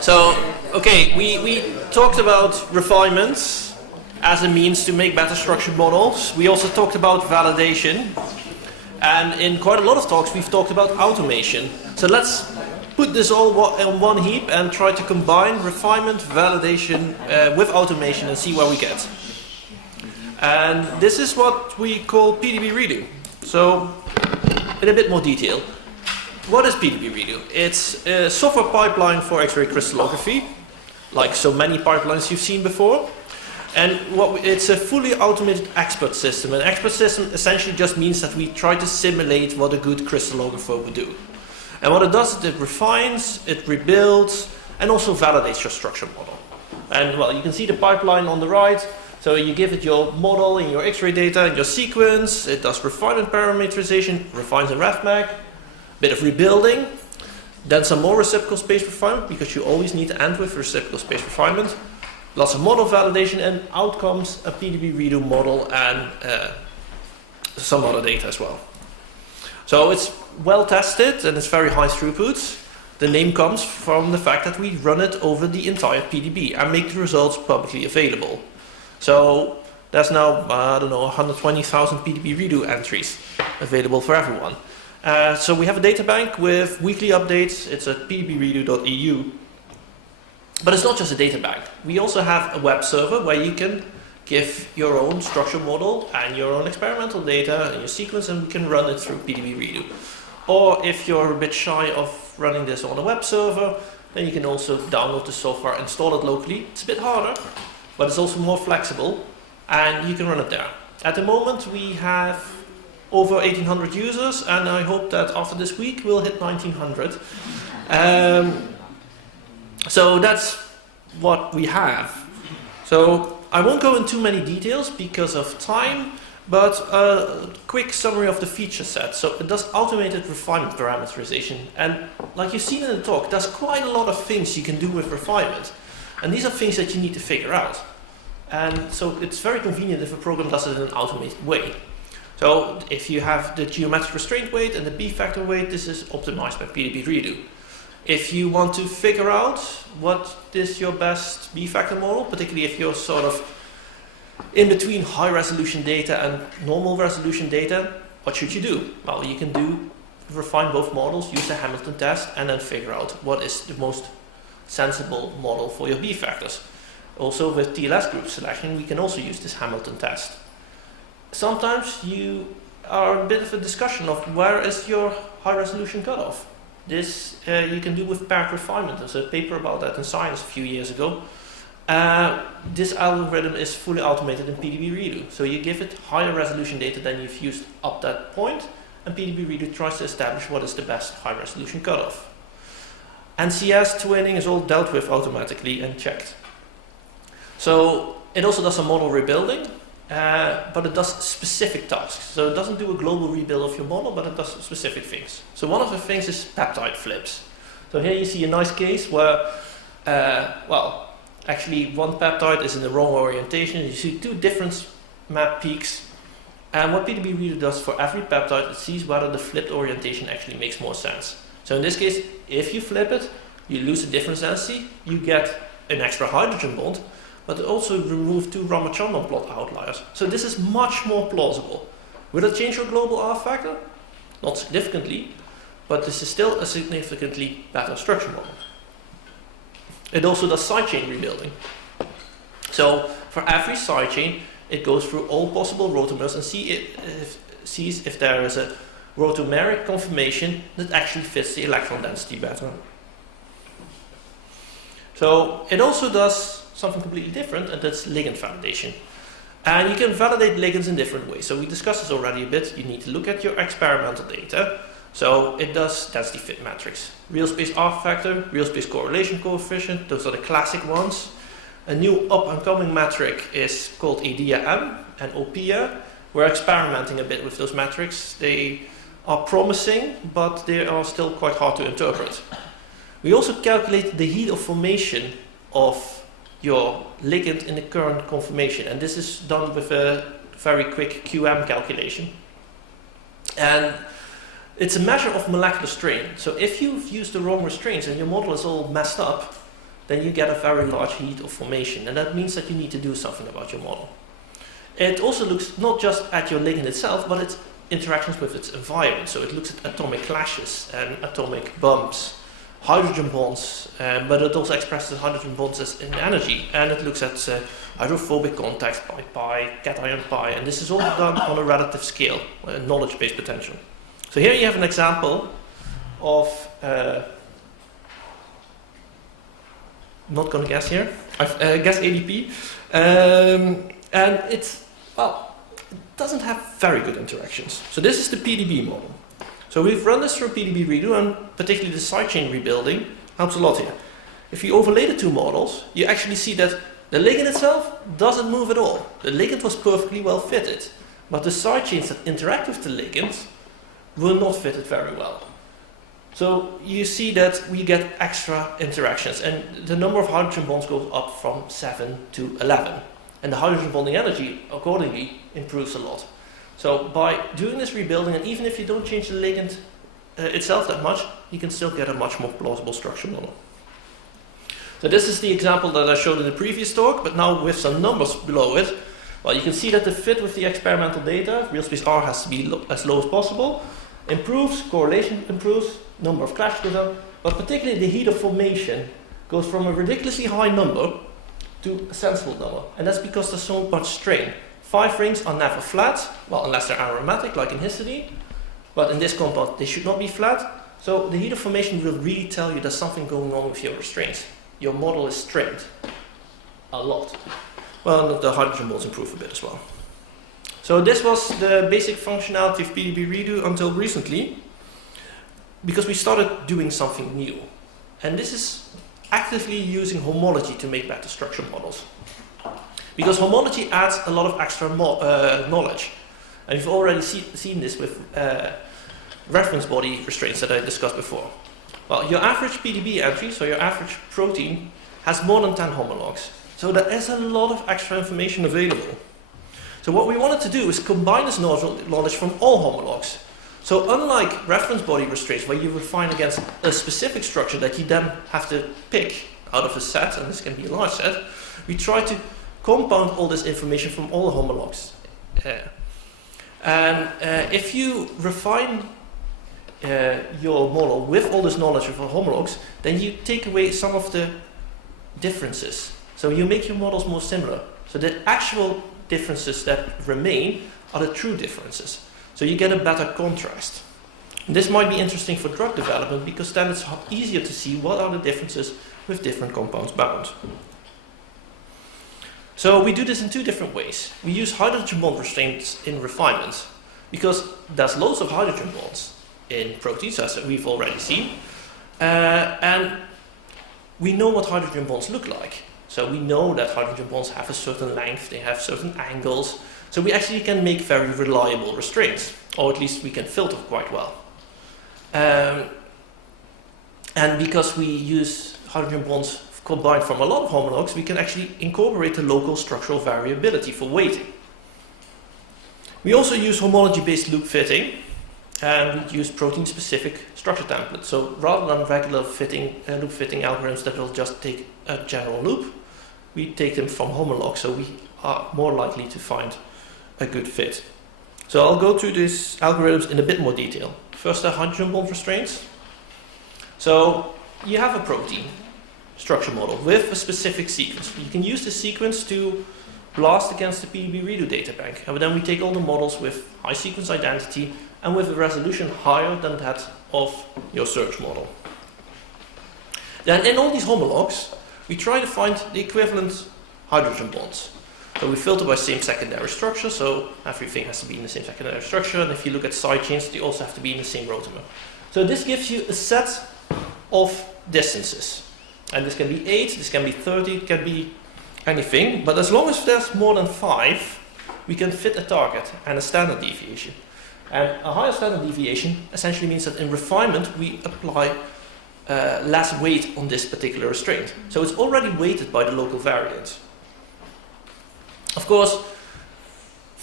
So, okay, we talked about refinements as a means to make better structured models. We also talked about validation. And in quite a lot of talks, we've talked about automation. So let's put this all on one heap and try to combine refinement, validation with automation and see where we get. And this is what we call PDB redo. So, in a bit more detail. What is PDB redo? It's a software pipeline for X-ray crystallography, like so many pipelines you've seen before. And it's a fully automated expert system. An expert system essentially just means that we try to simulate what a good crystallographer would do. And what it does is it refines, it rebuilds, and also validates your structure model. And well, you can see the pipeline on the right. So you give it your model and your X-ray data and your sequence. It does refinement parameterization, refines in RefMag, bit of rebuilding, then some more reciprocal space refinement, because you always need to end with reciprocal space refinement. Lots of model validation, and out comes a PDB redo model and some other data as well. So it's well tested and it's very high throughput. The name comes from the fact that we run it over the entire PDB and make the results publicly available. So there's now, I don't know, 120,000 PDB redo entries available for everyone. So we have a data bank with weekly updates. It's at pdbredo.eu. But it's not just a data bank. We also have a web server where you can give your own structural model and your own experimental data and your sequence, and we can run it through PDB redo. Or if you're a bit shy of running this on a web server, then you can also download the software, install it locally. It's a bit harder, but it's also more flexible, and you can run it there. At the moment, we have over 1,800 users, and I hope that after this week we'll hit 1,900. So that's what we have. So I won't go into too many details because of time, but a quick summary of the feature set. So it does automated refinement parameterization, and like you've seen in the talk, there's quite a lot of things you can do with refinement. And these are things that you need to figure out. And so it's very convenient if a program does it in an automated way. So if you have the geometric restraint weight and the B-factor weight, this is optimized by PDB redo. If you want to figure out what is your best B-factor model, particularly if you're sort of in between high resolution data and normal resolution data, what should you do? Well, you can refine both models, use the Hamilton test, and then figure out what is the most sensible model for your B-factors. Also with TLS group selection, we can also use this Hamilton test. Sometimes you are a bit of a discussion of where is your high resolution cutoff. This you can do with paired refinement. There's a paper about that in Science a few years ago. This algorithm is fully automated in PDB redo. So you give it higher resolution data than you've used up that point, and PDB redo tries to establish what is the best high resolution cutoff. NCS twinning is all dealt with automatically and checked. So it also does some model rebuilding. But it does specific tasks. So it doesn't do a global rebuild of your model, but it does specific things. So one of the things is peptide flips. So here you see a nice case where, well, actually one peptide is in the wrong orientation. You see two different map peaks. And what PDB redo does for every peptide, it sees whether the flipped orientation actually makes more sense. So in this case, if you flip it, you lose a difference density, you get an extra hydrogen bond, but it also remove two Ramachandran plot outliers. So this is much more plausible. Will it change your global R factor? Not significantly, but this is still a significantly better structure model. It also does sidechain rebuilding. So for every sidechain, it goes through all possible rotamers and sees if there is a rotameric conformation that actually fits the electron density better. So it also does something completely different, and that's ligand validation. And you can validate ligands in different ways. So we discussed this already a bit. You need to look at your experimental data. So it does density fit metrics. Real space R factor, real space correlation coefficient, those are the classic ones. A new up-and-coming metric is called EDIA-M and OPIA. We're experimenting a bit with those metrics. They are promising, but they are still quite hard to interpret. We also calculate the heat of formation of your ligand in the current conformation, and this is done with a very quick QM calculation. And it's a measure of molecular strain. So if you've used the wrong restraints and your model is all messed up, then you get a very large heat of formation, and that means that you need to do something about your model. It also looks not just at your ligand itself, but its interactions with its environment. So it looks at atomic clashes and atomic bumps, hydrogen bonds, but it also expresses hydrogen bonds as in energy, and it looks at hydrophobic contacts by pi, cation pi, and this is all done on a relative scale, knowledge-based potential. So here you have an example of, not going to guess here, I've guessed ADP, and it's, well, it doesn't have very good interactions. So this is the PDB model. So we've run this through PDB redo, and particularly the sidechain rebuilding helps a lot here. If you overlay the two models, you actually see that the ligand itself doesn't move at all. The ligand was perfectly well fitted, but the sidechains that interact with the ligand were not fitted very well. So you see that we get extra interactions, and the number of hydrogen bonds goes up from 7 to 11. And the hydrogen bonding energy, accordingly, improves a lot. So by doing this rebuilding, and even if you don't change the ligand itself that much, you can still get a much more plausible structure model. So this is the example that I showed in the previous talk, but now with some numbers below it. Well, you can see that the fit with the experimental data, real space R has to be as low as possible, improves, correlation improves, number of clashes goes up, but particularly the heat of formation goes from a ridiculously high number to a sensible number, and that's because there's so much strain. 5 rings are never flat, well, unless they're aromatic, like in histidine, but in this compound they should not be flat, so the heat of formation will really tell you there's something going on with your restraints. Your model is strained a lot. Well, the hydrogen bonds improve a bit as well. So this was the basic functionality of PDB redo until recently, because we started doing something new. And this is actively using homology to make better structure models. Because homology adds a lot of extra knowledge. And you've already seen this with reference body restraints that I discussed before. Well, your average PDB entry, so your average protein, has more than 10 homologs. So there is a lot of extra information available. So what we wanted to do is combine this knowledge from all homologs. So unlike reference body restraints, where you refine against a specific structure that you then have to pick out of a set, and this can be a large set, we try to compound all this information from all the homologs. If you refine your model with all this knowledge of the homologs, then you take away some of the differences. So you make your models more similar. So the actual differences that remain are the true differences. So you get a better contrast. And this might be interesting for drug development, because then it's easier to see what are the differences with different compounds bound. So we do this in 2 different ways. We use hydrogen bond restraints in refinement, because there's loads of hydrogen bonds in proteins, as we've already seen. And we know what hydrogen bonds look like. So we know that hydrogen bonds have a certain length, they have certain angles. So we actually can make very reliable restraints, or at least we can filter quite well. And because we use hydrogen bonds combined from a lot of homologs, we can actually incorporate the local structural variability for weighting. We also use homology-based loop fitting, and we use protein-specific structure templates. So rather than regular loop fitting algorithms that will just take a general loop, we take them from homologs, so we are more likely to find a good fit. So I'll go through these algorithms in a bit more detail. First, the hydrogen bond restraints. So you have a protein structure model with a specific sequence. You can use the sequence to blast against the PDB redo data bank, and then we take all the models with high sequence identity and with a resolution higher than that of your search model. Then in all these homologs, we try to find the equivalent hydrogen bonds. So we filter by same secondary structure, so everything has to be in the same secondary structure, and if you look at side chains, they also have to be in the same rotamer. So this gives you a set of distances. And this can be 8, this can be 30, it can be anything, but as long as there's more than 5, we can fit a target and a standard deviation. And a higher standard deviation essentially means that in refinement we apply less weight on this particular restraint. So it's already weighted by the local variance. Of course,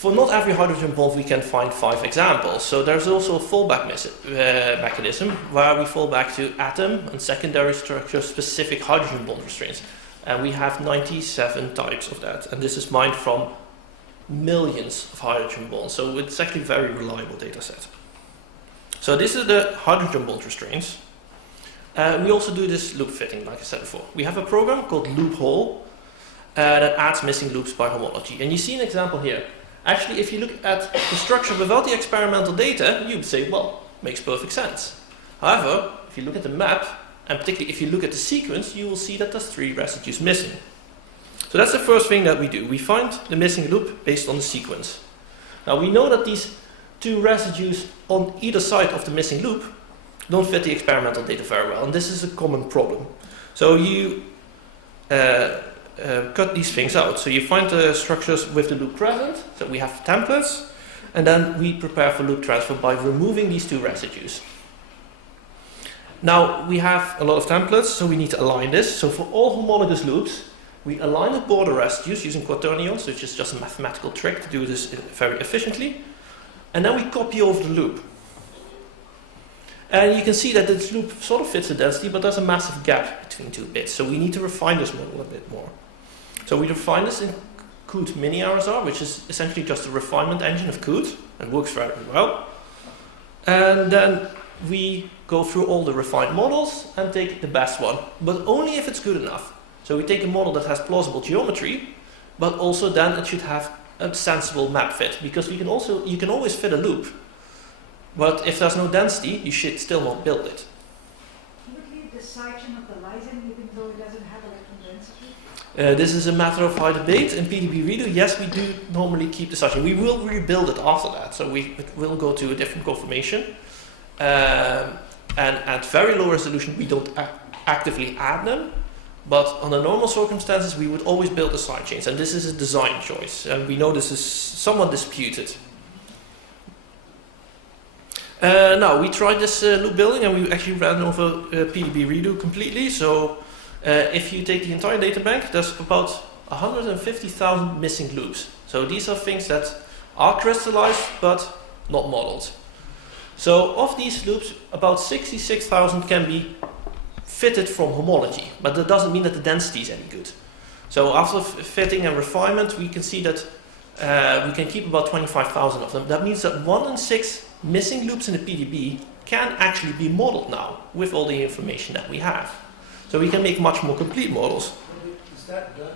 For not every hydrogen bond we can find 5 examples, so there's also a fallback mechanism where we fall back to atom and secondary structure specific hydrogen bond restraints, and we have 97 types of that, and this is mined from millions of hydrogen bonds, so it's actually a very reliable data set. So this is the hydrogen bond restraints. We also do this loop fitting, like I said before. We have a program called loophole that adds missing loops by homology, and you see an example here. Actually, if you look at the structure without the experimental data, you would say, well, makes perfect sense. However, if you look at the map, and particularly if you look at the sequence, you will see that there's 3 residues missing. So that's the first thing that we do. We find the missing loop based on the sequence. Now we know that these 2 residues on either side of the missing loop don't fit the experimental data very well, and this is a common problem. So you cut these things out. So you find the structures with the loop present, so we have templates, and then we prepare for loop transfer by removing these 2 residues. Now we have a lot of templates, so we need to align this. So for all homologous loops, we align the border residues using quaternions, which is just a mathematical trick to do this very efficiently, and then we copy over the loop. And you can see that this loop sort of fits the density, but there's a massive gap between 2 bits, so we need to refine this model a bit more. So we refine this in Qt mini RSR, which is essentially just a refinement engine of Qt, and works very well. And then we go through all the refined models and take the best one, but only if it's good enough. So we take a model that has plausible geometry, but also then it should have a sensible map fit, because you can always fit a loop, but if there's no density, you should still not build it. You would leave the sidechain of the Weizmann even though it doesn't have electron density? This is a matter of high debate. In PDB redo, yes, we do normally keep the sidechain. We will rebuild it after that, so it will go to a different conformation. And at very low resolution, we don't actively add them. But under normal circumstances, we would always build the sidechains, and this is a design choice, and we know this is somewhat disputed. Now, we tried this loop building, and we actually ran over PDB redo completely. So if you take the entire data bank, there's about 150,000 missing loops. So these are things that are crystallized, but not modeled. So of these loops, about 66,000 can be fitted from homology, but that doesn't mean that the density is any good. So after fitting and refinement, we can see that we can keep about 25,000 of them. That means that 1 in 6 missing loops in the PDB can actually be modeled now with all the information that we have. So we can make much more complete models. Is that done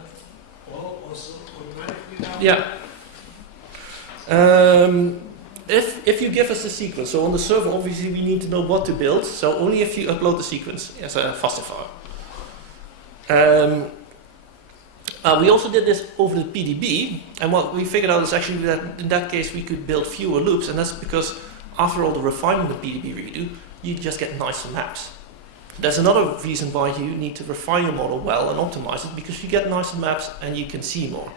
all also automatically now? Yeah. If you give us the sequence, so on the server obviously we need to know what to build, so only if you upload the sequence as a FASTA file. We also did this over the PDB, and what we figured out is actually that in that case we could build fewer loops, and that's because after all the refinement of PDB redo, you just get nicer maps. There's another reason why you need to refine your model well and optimize it, because you get nicer maps and you can see more.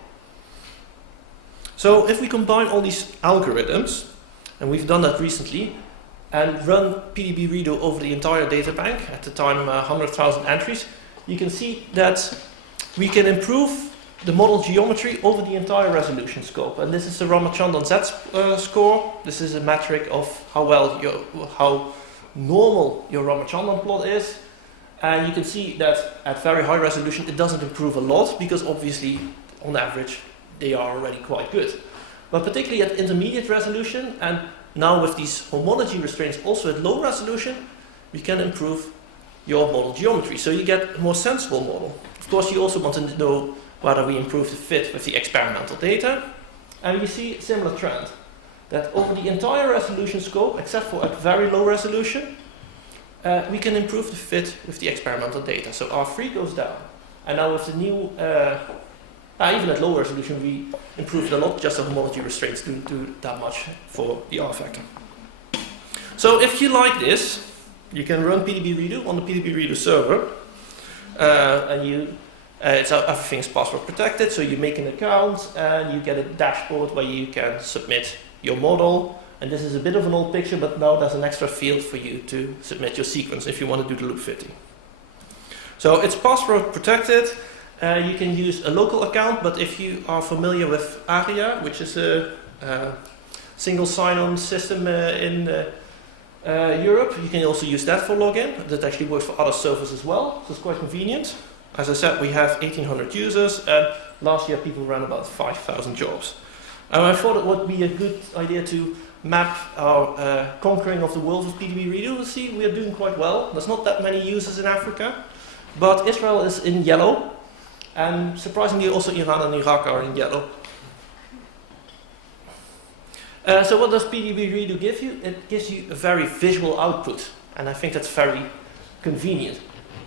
So if we combine all these algorithms, and we've done that recently, and run PDB redo over the entire data bank, at the time 100,000 entries, you can see that we can improve the model geometry over the entire resolution scope. And this is the Ramachandran Z-score. This is a metric of how normal your Ramachandran plot is. And you can see that at very high resolution it doesn't improve a lot, because obviously on average they are already quite good. But particularly at intermediate resolution, and now with these homology restraints also at low resolution, we can improve your model geometry. So you get a more sensible model. Of course, you also want to know whether we improve the fit with the experimental data. And you see a similar trend, that over the entire resolution scope, except for at very low resolution, we can improve the fit with the experimental data. So R3 goes down. And now with the new even at low resolution, we improved a lot. Just the homology restraints don't do that much for the R factor. So if you like this, you can run PDB redo on the PDB redo server, and everything's password protected. So you make an account and you get a dashboard where you can submit your model. And this is a bit of an old picture, but now there's an extra field for you to submit your sequence if you want to do the loop fitting. So it's password protected. You can use a local account, but if you are familiar with ARIA, which is a single sign-on system in Europe. You can also use that for login. That actually works for other servers as well, so it's quite convenient. As I said, we have 1,800 users, and last year people ran about 5,000 jobs. And I thought it would be a good idea to map our conquering of the world with PDB Redo. You see, we are doing quite well. There's not that many users in Africa, but Israel is in yellow, and surprisingly also Iran and Iraq are in yellow. So what does PDB Redo give you? It gives you a very visual output, and I think that's very convenient.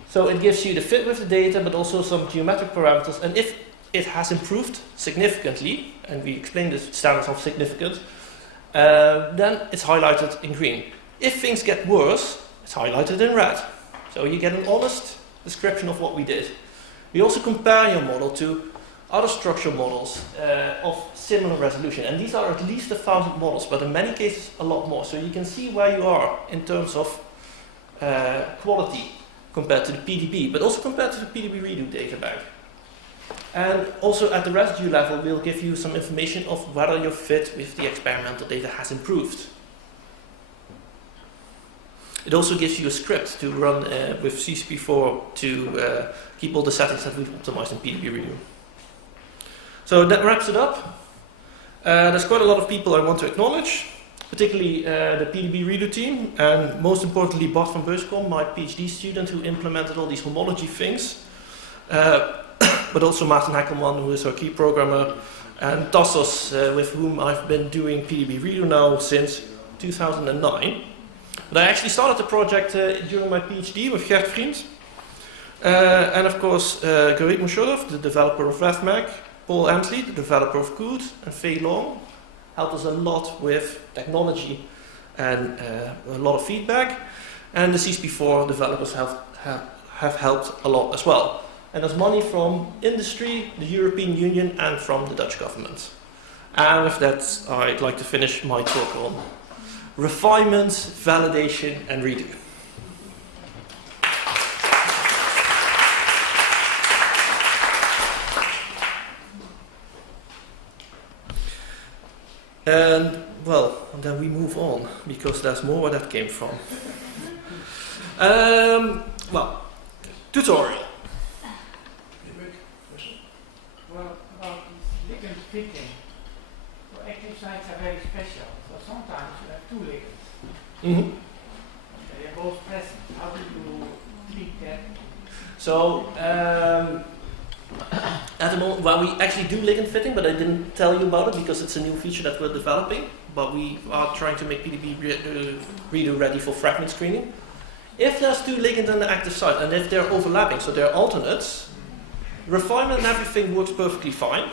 So it gives you the fit with the data, but also some geometric parameters, and if it has improved significantly, and we explained the standards of significant, then it's highlighted in green. If things get worse, it's highlighted in red. So you get an honest description of what we did. We also compare your model to other structural models of similar resolution, and these are at least 1,000 models, but in many cases a lot more. So you can see where you are in terms of quality compared to the PDB, but also compared to the PDB Redo data bank. And also at the residue level, we'll give you some information of whether your fit with the experimental data has improved. It also gives you a script to run with CCP4 to keep all the settings that we've optimized in PDB Redo. So that wraps it up. There's quite a lot of people I want to acknowledge, particularly the PDB Redo team, and most importantly Bart van Beuskom, my PhD student who implemented all these homology things, but also Maarten Hekkelman, who is our key programmer, and Tassos, with whom I've been doing PDB Redo now since 2009. But I actually started the project during my PhD with Gert Vriend, and of course Gorit Mushodov, the developer of RefMag, Paul Emsley, the developer of Qt, and Fei Long helped us a lot with technology and a lot of feedback. And the CSP4 developers have helped a lot as well. And there's money from industry, the European Union, and from the Dutch government. And with that, I'd like to finish my talk on refinement, validation, and redo. And well, then we move on, because there's more where that came from. Well, tutorial. Well, about this ligand fitting, so active sites are very special. So sometimes you have two ligands. Mm-hmm. They are both present. How do you treat that? So, at the moment, well, we actually do ligand fitting, but I didn't tell you about it because it's a new feature that we're developing. But we are trying to make PDB Redo ready for fragment screening. If there's two ligands on the active site, and if they're overlapping, so they're alternates, refinement and everything works perfectly fine.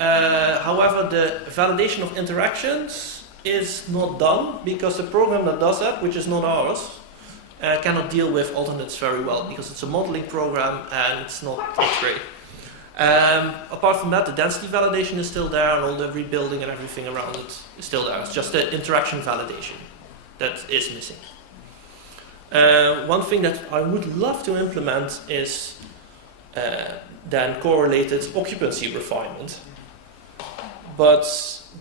However, the validation of interactions is not done because the program that does that, which is not ours, cannot deal with alternates very well because it's a modeling program and it's not X-ray. Apart from that, the density validation is still there and all the rebuilding and everything around it is still there. It's just the interaction validation that is missing. One thing that I would love to implement is then correlated occupancy refinement. But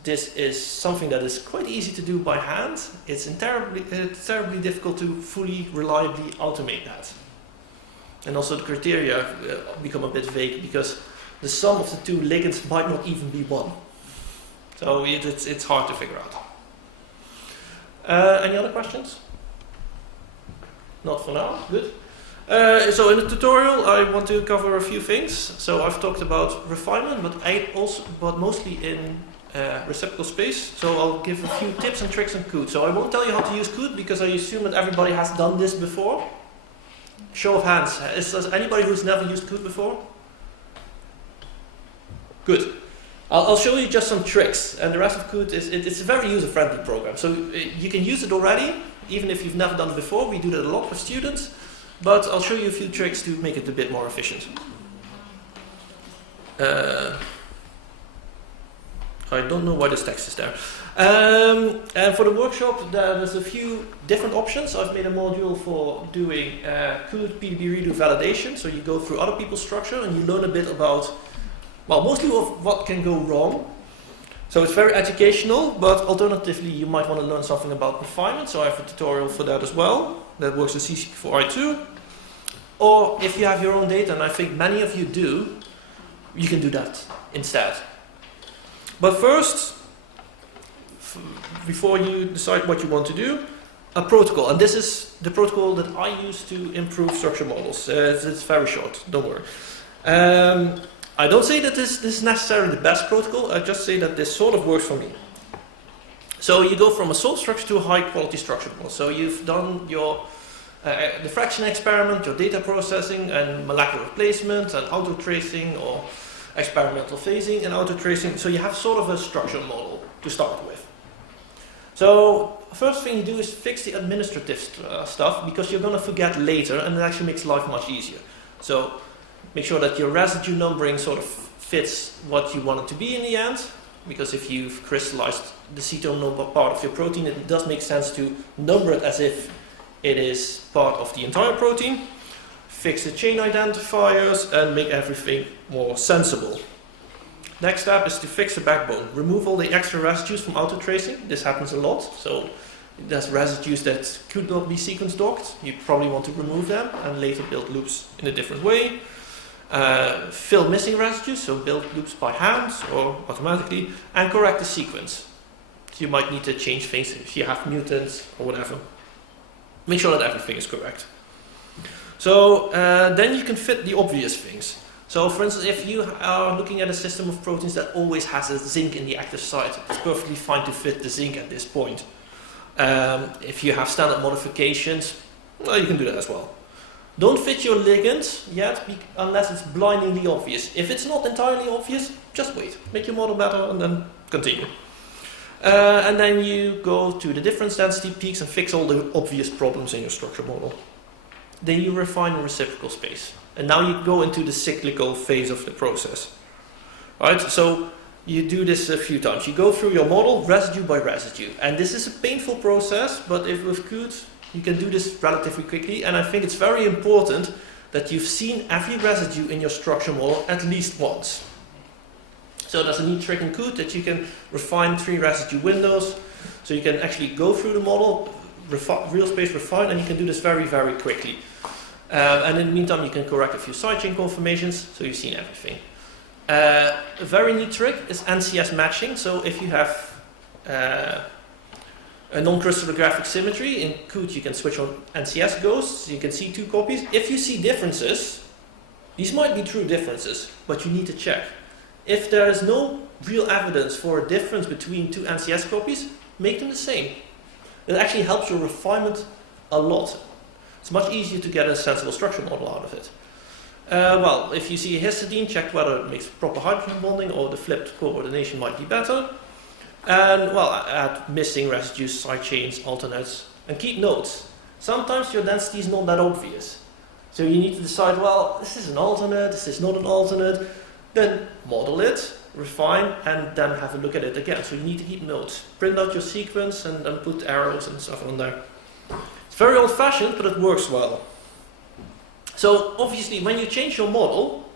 this is something that is quite easy to do by hand. It's terribly difficult to fully, reliably automate that. And also the criteria become a bit vague because the sum of the two ligands might not even be one. So it's hard to figure out. Any other questions? Not for now. Good. So in the tutorial, I want to cover a few things. So I've talked about refinement, but mostly in reciprocal space. So I'll give a few tips and tricks on Qt. So I won't tell you how to use Qt because I assume that everybody has done this before. Show of hands. Is there anybody who's never used Qt before? Good. I'll show you just some tricks, and the rest of Qt it's a very user-friendly program. So you can use it already, even if you've never done it before. We do that a lot with students, but I'll show you a few tricks to make it a bit more efficient. I don't know why this text is there. And for the workshop, there's a few different options. I've made a module for doing Qt PDB Redo validation. So you go through other people's structure and you learn a bit about, well, mostly of what can go wrong. So it's very educational, but alternatively you might want to learn something about refinement, so I have a tutorial for that as well. That works with CC4I2. Or if you have your own data, and I think many of you do, you can do that instead. But first, before you decide what you want to do, a protocol. And this is the protocol that I use to improve structure models. It's very short, don't worry. I don't say that this is necessarily the best protocol, I just say that this sort of works for me. So you go from a soft structure to a high quality structure model. So you've done your diffraction experiment, your data processing and molecular replacement and auto tracing or experimental phasing and auto tracing. So you have sort of a structure model to start with. So first thing you do is fix the administrative stuff, because you're going to forget later, and it actually makes life much easier. So make sure that your residue numbering sort of fits what you want it to be in the end, because if you've crystallized the ketone part of your protein, it does make sense to number it as if it is part of the entire protein. Fix the chain identifiers and make everything more sensible. Next step is to fix the backbone. Remove all the extra residues from auto tracing. This happens a lot. So there's residues that could not be sequence docked. You probably want to remove them and later build loops in a different way. Fill missing residues, so build loops by hand or automatically, and correct the sequence. So you might need to change things if you have mutants or whatever. Make sure that everything is correct. So then you can fit the obvious things. So for instance, if you are looking at a system of proteins that always has a zinc in the active site, it's perfectly fine to fit the zinc at this point. If you have standard modifications, well, you can do that as well. Don't fit your ligand yet unless it's blindingly obvious. If it's not entirely obvious, just wait. Make your model better and then continue. And then you go to the difference density peaks and fix all the obvious problems in your structure model. Then you refine the reciprocal space. And now you go into the cyclical phase of the process. Right? So you do this a few times. You go through your model residue by residue. And this is a painful process, but if with Qt, you can do this relatively quickly. And I think it's very important that you've seen every residue in your structure model at least once. So there's a neat trick in Qt that you can refine 3 residue windows. So you can actually go through the model, real space refine, and you can do this very, very quickly. And in the meantime, you can correct a few sidechain conformations, so you've seen everything. A very neat trick is NCS matching. So if you have a non-crystallographic symmetry, in Qt you can switch on NCS ghosts, so you can see 2 copies. If you see differences, these might be true differences, but you need to check. If there is no real evidence for a difference between 2 NCS copies, make them the same. It actually helps your refinement a lot. It's much easier to get a sensible structure model out of it. Well, if you see a histidine, check whether it makes proper hydrogen bonding or the flipped coordination might be better. And well, add missing residues, side chains, alternates, and keep notes. Sometimes your density is not that obvious. So you need to decide, well, this is an alternate, this is not an alternate. Then model it, refine, and then have a look at it again. So you need to keep notes. Print out your sequence and then put arrows and stuff on there. It's very old-fashioned, but it works well. So obviously, when you change your model,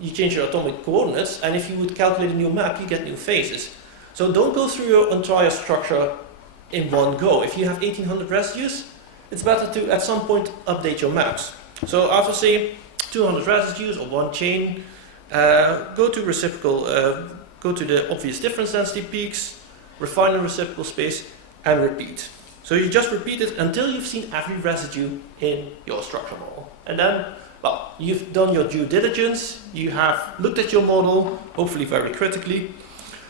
you change your atomic coordinates, and if you would calculate a new map, you get new phases. So don't go through your entire structure in one go. If you have 1800 residues, it's better to, at some point, update your maps. So after, say, 200 residues or 1 chain, go to reciprocal, go to the obvious difference density peaks, refine the reciprocal space, and repeat. So you just repeat it until you've seen every residue in your structure model. And then, well, you've done your due diligence, you have looked at your model, hopefully very critically.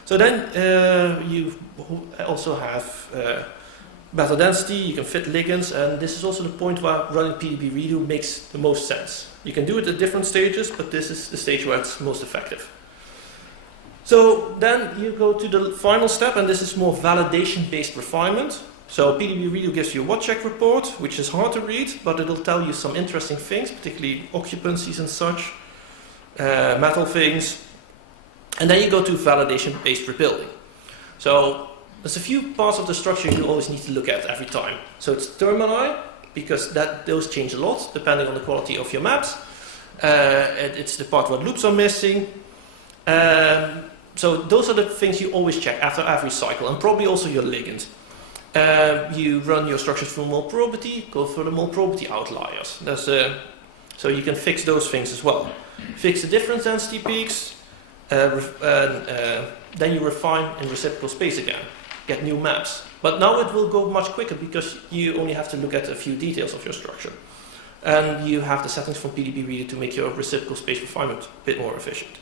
So then you also have better density, you can fit ligands, and this is also the point where running PDB redo makes the most sense. You can do it at different stages, but this is the stage where it's most effective. So then you go to the final step, and this is more validation-based refinement. So PDB redo gives you a watch check report, which is hard to read, but it'll tell you some interesting things, particularly occupancies and such, metal things. And then you go to validation-based rebuilding. So there's a few parts of the structure you always need to look at every time. So it's termini, because those change a lot depending on the quality of your maps. It's the part where loops are missing. so those are the things you always check after every cycle, and probably also your ligand. You run your structures through mole probability, go for the mole probability outliers. So you can fix those things as well. Fix the difference density peaks, then you refine in reciprocal space again, get new maps. But now it will go much quicker because you only have to look at a few details of your structure. And you have the settings from PDB reader to make your reciprocal space refinement a bit more efficient.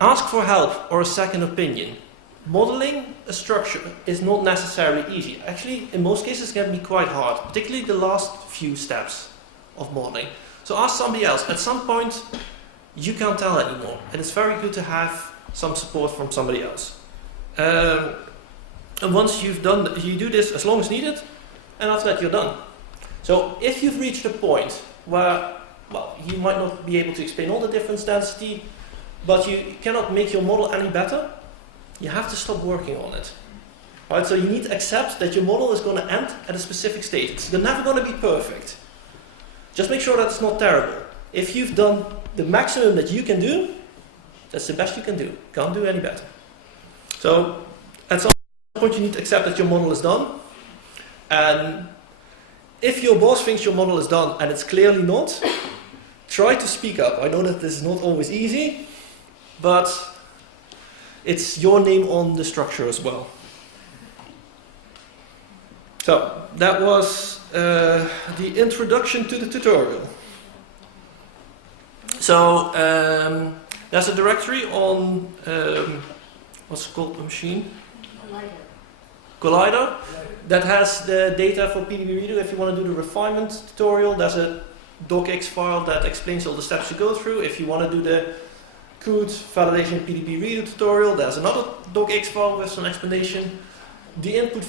Ask for help or a second opinion. Modeling a structure is not necessarily easy. Actually, in most cases, it can be quite hard, particularly the last few steps of modeling. So ask somebody else. At some point, you can't tell anymore, and it's very good to have some support from somebody else. And once you've done, you do this as long as needed, and after that, you're done. So if you've reached a point where, well, you might not be able to explain all the difference density, but you cannot make your model any better, you have to stop working on it. Right? So you need to accept that your model is going to end at a specific state. It's never going to be perfect. Just make sure that it's not terrible. If you've done the maximum that you can do, that's the best you can do. Can't do any better. So at some point you need to accept that your model is done. And if your boss thinks your model is done and it's clearly not, try to speak up. I know that this is not always easy, but it's your name on the structure as well. So that was the introduction to the tutorial. So there's a directory on what's it called, the machine? Collider. That has the data for PDB reader. If you want to do the refinement tutorial, there's a docx file that explains all the steps you go through. If you want to do the CUDE validation PDB reader tutorial, there's another docx file with some explanation. The input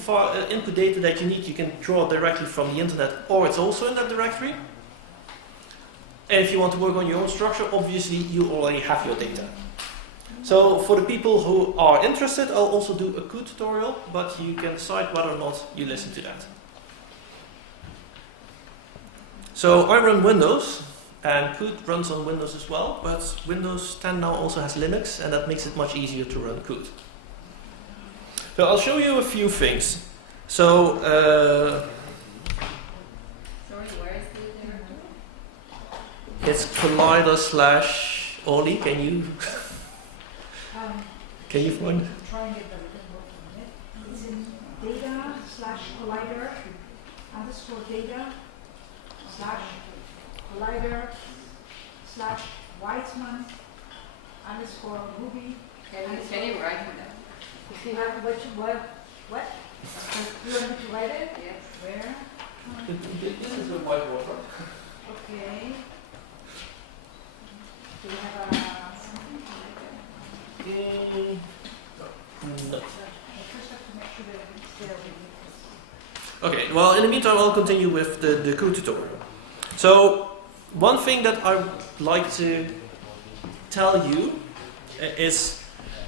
data that you need, you can draw directly from the internet, or it's also in that directory. And if you want to work on your own structure, obviously you already have your data. So for the people who are interested, I'll also do a CUDE tutorial, but you can decide whether or not you listen to that. So I run Windows, and CUDE runs on Windows as well, but Windows 10 now also has Linux, and that makes it much easier to run CUDE. So I'll show you a few things. So Sorry, where is the directory? it's collider/Oli. Can you find? Try and get the work on it. It's in data/collider_Weizmann_Ruby. Can you write for that? If you have what? You want me to write it? Yes. Where? This is a whiteboard. Okay. Do you have something like that? No. I first have to make sure that it's there with you. Okay, well, in the meantime, I'll continue with the CUDE tutorial. So, one thing that I would like to tell you is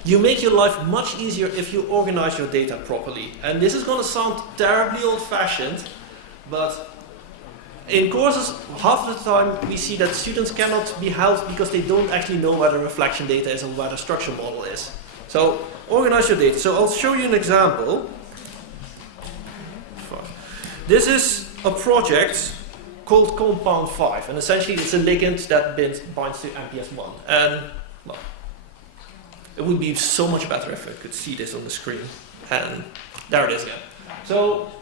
you make your life much easier if you organize your data properly. And this is going to sound terribly old-fashioned, but in courses, half of the time we see that students cannot be helped because they don't actually know where the reflection data is and where the structure model is. So, organize your data. So I'll show you an example. This is a project called Compound 5, and essentially it's a ligand that binds to MPS1. And, well, it would be so much better if I could see this on the screen. And there it is again. So,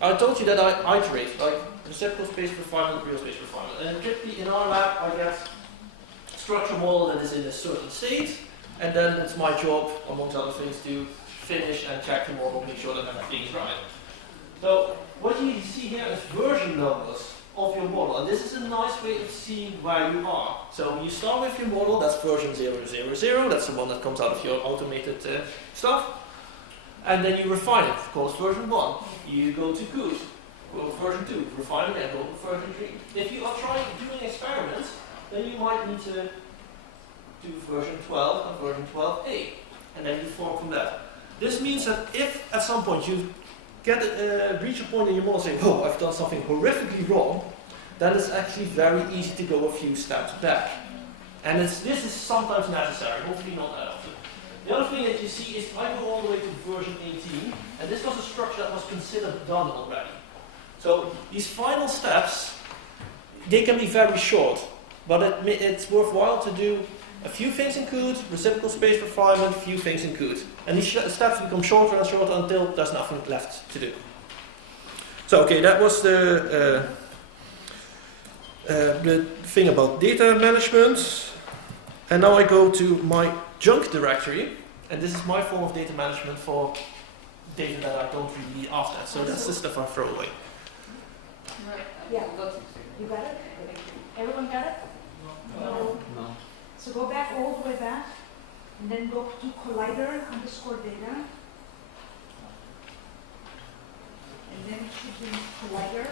I told you that I iterate, like reciprocal space refinement, real space refinement. And typically in our lab, I get a structure model that is in a certain state, and then it's my job, amongst other things, to finish and check the model, make sure that everything is right. So, what you see here is version numbers of your model, and this is a nice way of seeing where you are. So you start with your model, that's version 000, that's the one that comes out of your automated stuff, and then you refine it, of course, version 1. You go to CUDE, go to version 2, refine it, and go to version 3. If you are doing experiments, then you might need to do version 12 and version 12a, and then you form from that. This means that if at some point you reach a point in your model saying, oh, I've done something horrifically wrong, then it's actually very easy to go a few steps back. And this is sometimes necessary, hopefully not that often. The other thing that you see is I go all the way to version 18, and this was a structure that was considered done already. So these final steps, they can be very short, but it's worthwhile to do a few things in COOT, reciprocal space refinement, a few things in COOT. And these steps become shorter and shorter until there's nothing left to do. So okay, that was the thing about data management. And now I go to my junk directory, and this is my form of data management for data that I don't really need after. So that's the stuff I throw away. Yeah. You got it? Everyone got it? No. So go back all the way back, and then go to collider_data. And then it should be collider.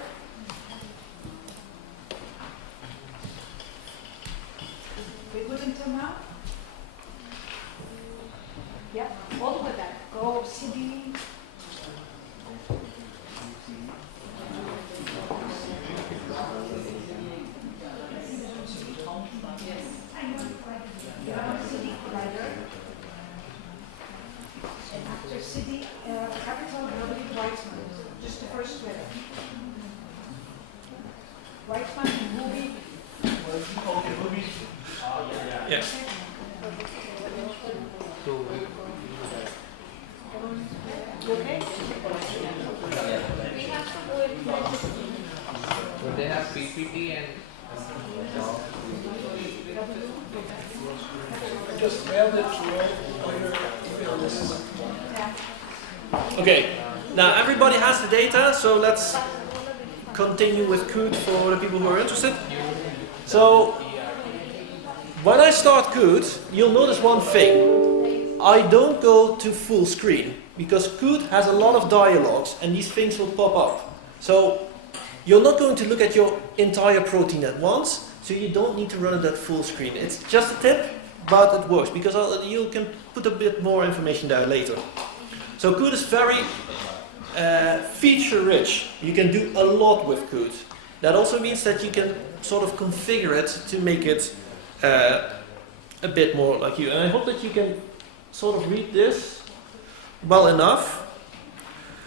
We good until now? Yeah, all the way back. Go CD. CD collider. And after CD, capital W Weizmann, just the first letter. Weizmann and Ruby. Okay, Ruby. Yes. Okay? So they have PPT and Just mailed it to Reuven on your email list. Okay, now everybody has the data, so let's continue with COOT for the people who are interested. So, when I start COOT, you'll notice one thing. I don't go to full screen, because COOT has a lot of dialogues, and these things will pop up. So, you're not going to look at your entire protein at once, so you don't need to run it at full screen. It's just a tip, but it works, because you can put a bit more information there later. So COOT is very feature rich. You can do a lot with COOT. That also means that you can sort of configure it to make it a bit more like you. And I hope that you can sort of read this well enough.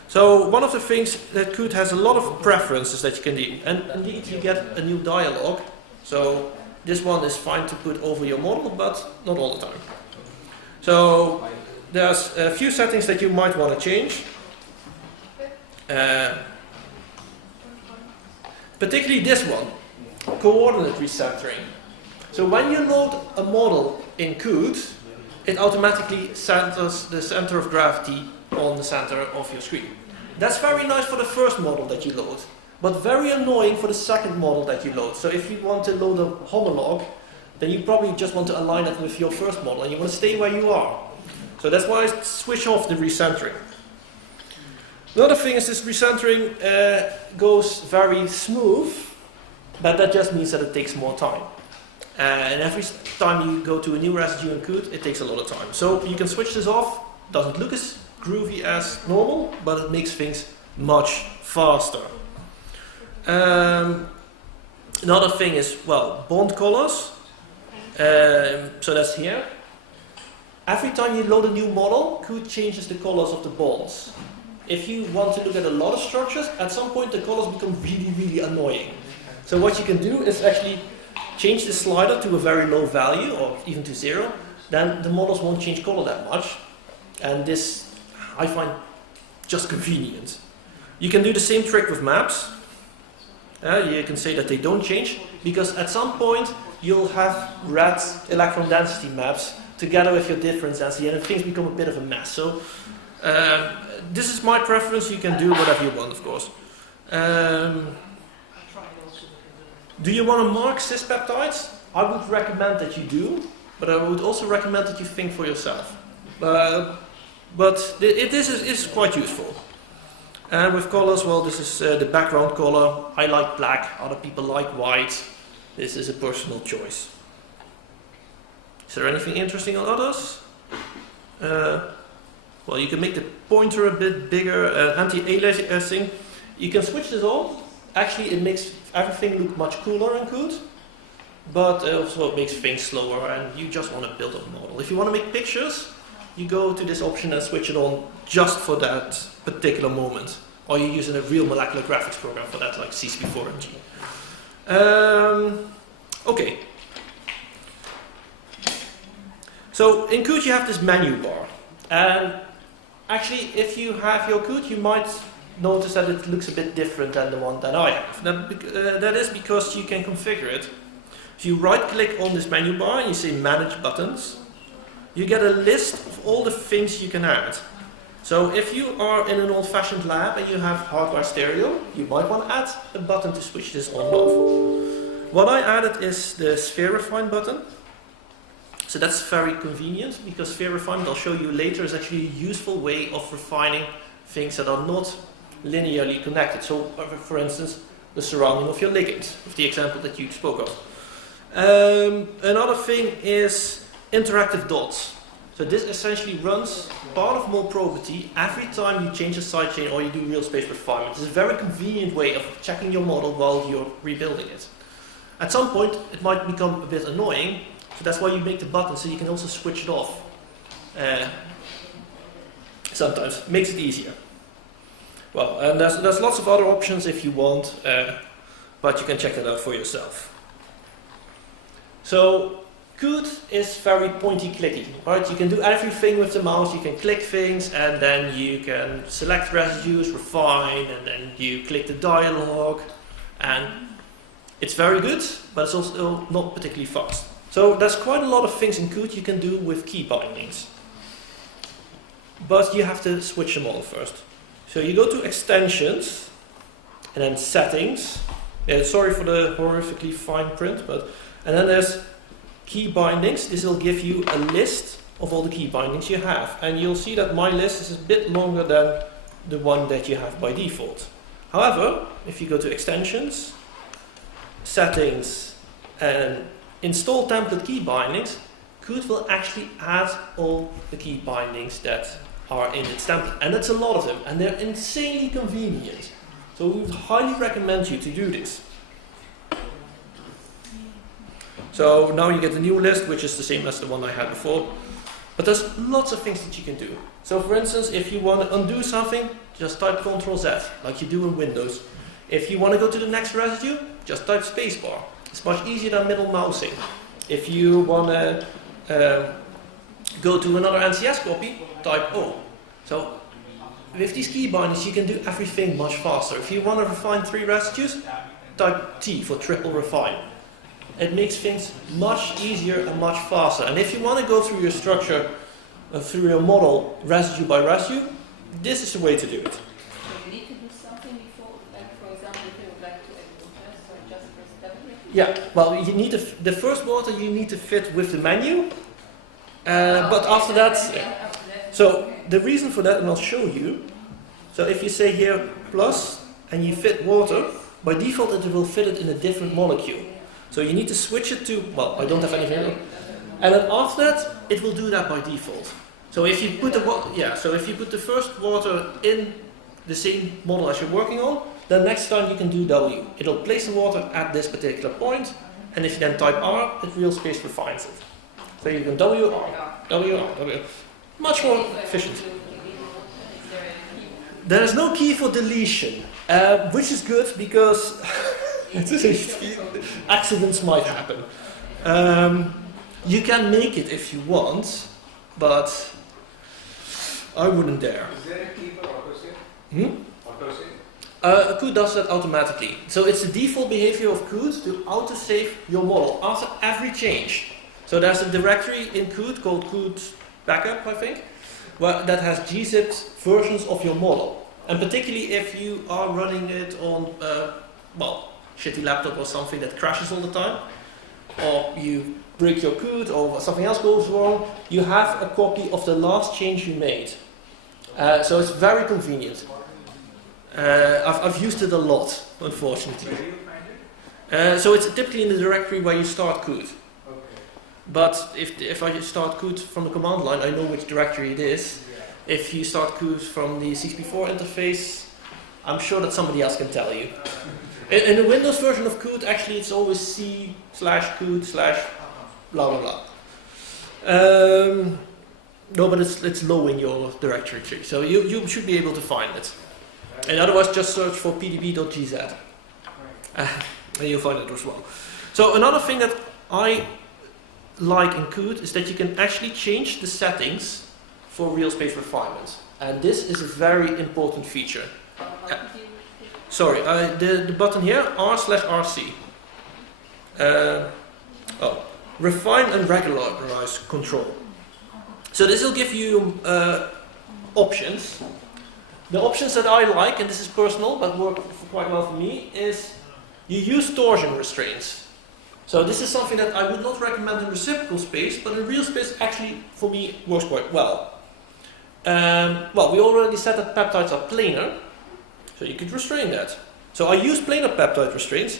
So one of the things that COOT has a lot of preferences that you can do. And indeed you get a new dialog. So this one is fine to put over your model, but not all the time. So there's a few settings that you might want to change. Particularly this one, coordinate recentering. So when you load a model in COOT, it automatically centers the center of gravity on the center of your screen. That's very nice for the first model that you load, but very annoying for the second model that you load. So if you want to load a homolog, then you probably just want to align it with your first model and you want to stay where you are. So that's why I switch off the recentering. Another thing is this recentering goes very smooth, but that just means that it takes more time. And every time you go to a new residue in COOT, it takes a lot of time. So you can switch this off. Doesn't look as groovy as normal, but it makes things much faster. Another thing is, well, bond colors. So that's here. Every time you load a new model, COOT changes the colors of the bonds. If you want to look at a lot of structures, at some point the colors become really, really annoying. So what you can do is actually change the slider to a very low value, or even to 0. Then the models won't change color that much. And this, I find, just convenient. You can do the same trick with maps. You can say that they don't change, because at some point you'll have red electron density maps together with your difference density, and things become a bit of a mess. So this is my preference. You can do whatever you want, of course. Do you want to mark cis peptides? I would recommend that you do, but I would also recommend that you think for yourself. But it is quite useful. And with colors, well, this is the background color. I like black, other people like white. This is a personal choice. Is there anything interesting on others? Well, you can make the pointer a bit bigger, anti-aliasing. You can switch this on. Actually, it makes everything look much cooler in COOT, but also it makes things slower, and you just want to build a model. If you want to make pictures, you go to this option and switch it on just for that particular moment. Or you use a real molecular graphics program for that, like CSP4MG. Okay. So in Qt you have this menu bar. And actually, if you have your Qt, you might notice that it looks a bit different than the one that I have. That is because you can configure it. If you right-click on this menu bar and you say Manage Buttons, you get a list of all the things you can add. So if you are in an old-fashioned lab and you have hardware stereo, you might want to add a button to switch this on and off. What I added is the Sphere Refine button. So that's very convenient because Sphere Refinement, I'll show you later, is actually a useful way of refining things that are not linearly connected. So for instance, the surrounding of your ligand, with the example that you spoke of. Another thing is interactive dots. So this essentially runs part of mole probability every time you change a sidechain or you do real space refinement. It's a very convenient way of checking your model while you're rebuilding it. At some point, it might become a bit annoying, so that's why you make the button so you can also switch it off. Sometimes makes it easier. Well, and there's lots of other options if you want, but you can check that out for yourself. So Qt is very pointy-clicky, right? You can do everything with the mouse. You can click things, and then you can select residues, refine, and then you click the dialog, and it's very good, but it's also not particularly fast. So there's quite a lot of things in Qt you can do with key bindings, but you have to switch them on first. So you go to Extensions, and then Settings. Sorry for the horrifically fine print, and then there's Key Bindings. This will give you a list of all the key bindings you have, and you'll see that my list is a bit longer than the one that you have by default. However, if you go to Extensions, Settings, and Install Template Key Bindings, Qt will actually add all the key bindings that are in its template, and it's a lot of them, and they're insanely convenient. So we would highly recommend you to do this. So now you get a new list, which is the same as the one I had before, but there's lots of things that you can do. So for instance, if you want to undo something, just type Ctrl-Z, like you do in Windows. If you want to go to the next residue, just type spacebar. It's much easier than middle mousing. If you want to go to another NCS copy, type O. So with these key bindings, you can do everything much faster. If you want to refine 3 residues, type T for triple refine. It makes things much easier and much faster. And if you want to go through your structure, through your model, residue by residue, this is the way to do it. So you need to do something before, like for example, if you would like to add water, so just press W? Yeah, well, you need the first water you need to fit with the menu, but after that, so the reason for that, and I'll show you. So if you say here plus and you fit water, by default it will fit it in a different molecule. So you need to switch it to, well, I don't have anything, and then after that it will do that by default. So if you put the first water in the same model as you're working on, then next time you can do W. It'll place the water at this particular point, and if you then type R, it real space refines it. So you can W, R, W, R, W. Much more efficient. There is no key for deletion, which is good because accidents might happen. You can make it if you want, but I wouldn't dare. Is there a key for autosave? Autosave? Qt does that automatically. So it's the default behavior of Qt to autosave your model after every change. So there's a directory in Qt called Qt Backup, I think, that has gzipped versions of your model. And particularly if you are running it on, shitty laptop or something that crashes all the time, or you break your Qt or something else goes wrong, you have a copy of the last change you made. So it's very convenient. I've used it a lot, unfortunately. Where do you find it? So it's typically in the directory where you start Qt. Okay. But if I start Qt from the command line, I know which directory it is. Yeah. If you start Qt from the 64 interface, I'm sure that somebody else can tell you. In the Windows version of Qt, actually it's always C/Qt/ blah blah blah. No, but it's low in your directory tree, so you should be able to find it. And otherwise, just search for pdb.gz, and you'll find it as well. So another thing that I like in Qt is that you can actually change the settings for real space refinement, and this is a very important feature. Sorry, the button here, R/RC. Refine and regularize control. So this will give you options. The options that I like, and this is personal, but work quite well for me, is you use torsion restraints. So this is something that I would not recommend in reciprocal space, but in real space actually for me works quite well. We already said that peptides are planar, so you could restrain that. So I use planar peptide restraints,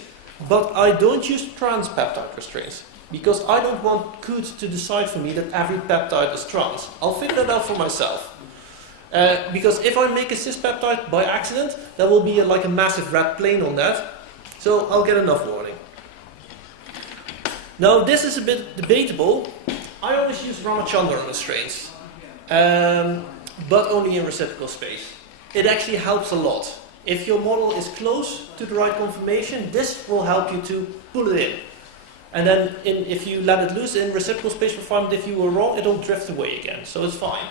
but I don't use trans peptide restraints, because I don't want Qt to decide for me that every peptide is trans. I'll figure that out for myself. Because if I make a cis peptide by accident, there will be like a massive red plane on that, so I'll get enough warning. Now this is a bit debatable. I always use Ramachandran restraints, but only in reciprocal space. It actually helps a lot. If your model is close to the right conformation, this will help you to pull it in. And then if you let it loose in reciprocal space refinement, if you were wrong, it'll drift away again, so it's fine.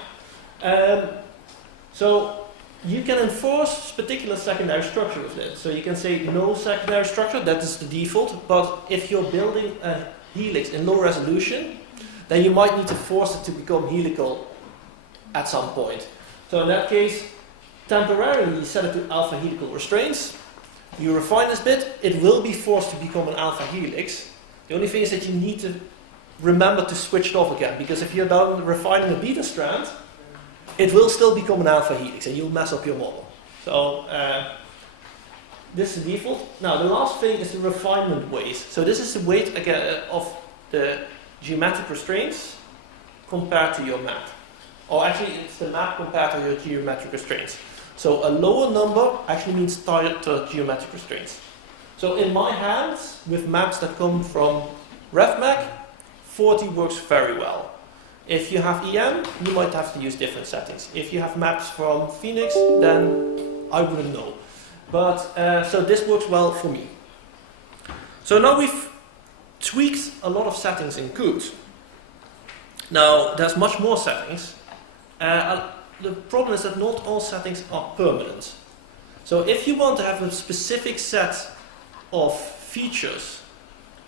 So you can enforce particular secondary structure with it. So you can say no secondary structure, that is the default, but if you're building a helix in low resolution, then you might need to force it to become helical at some point. So in that case, temporarily you set it to alpha helical restraints, you refine this bit, it will be forced to become an alpha helix. The only thing is that you need to remember to switch it off again, because if you're done refining a beta strand, it will still become an alpha helix and you'll mess up your model. So this is the default. Now the last thing is the refinement weight. So this is the weight again of the geometric restraints compared to your map. Or actually it's the map compared to your geometric restraints. So a lower number actually means tighter geometric restraints. So in my hands, with maps that come from RevMac, 40 works very well. If you have EM, you might have to use different settings. If you have maps from Phoenix, then I wouldn't know. But so this works well for me. So now we've tweaked a lot of settings in Qt. Now there's much more settings. The problem is that not all settings are permanent. So if you want to have a specific set of features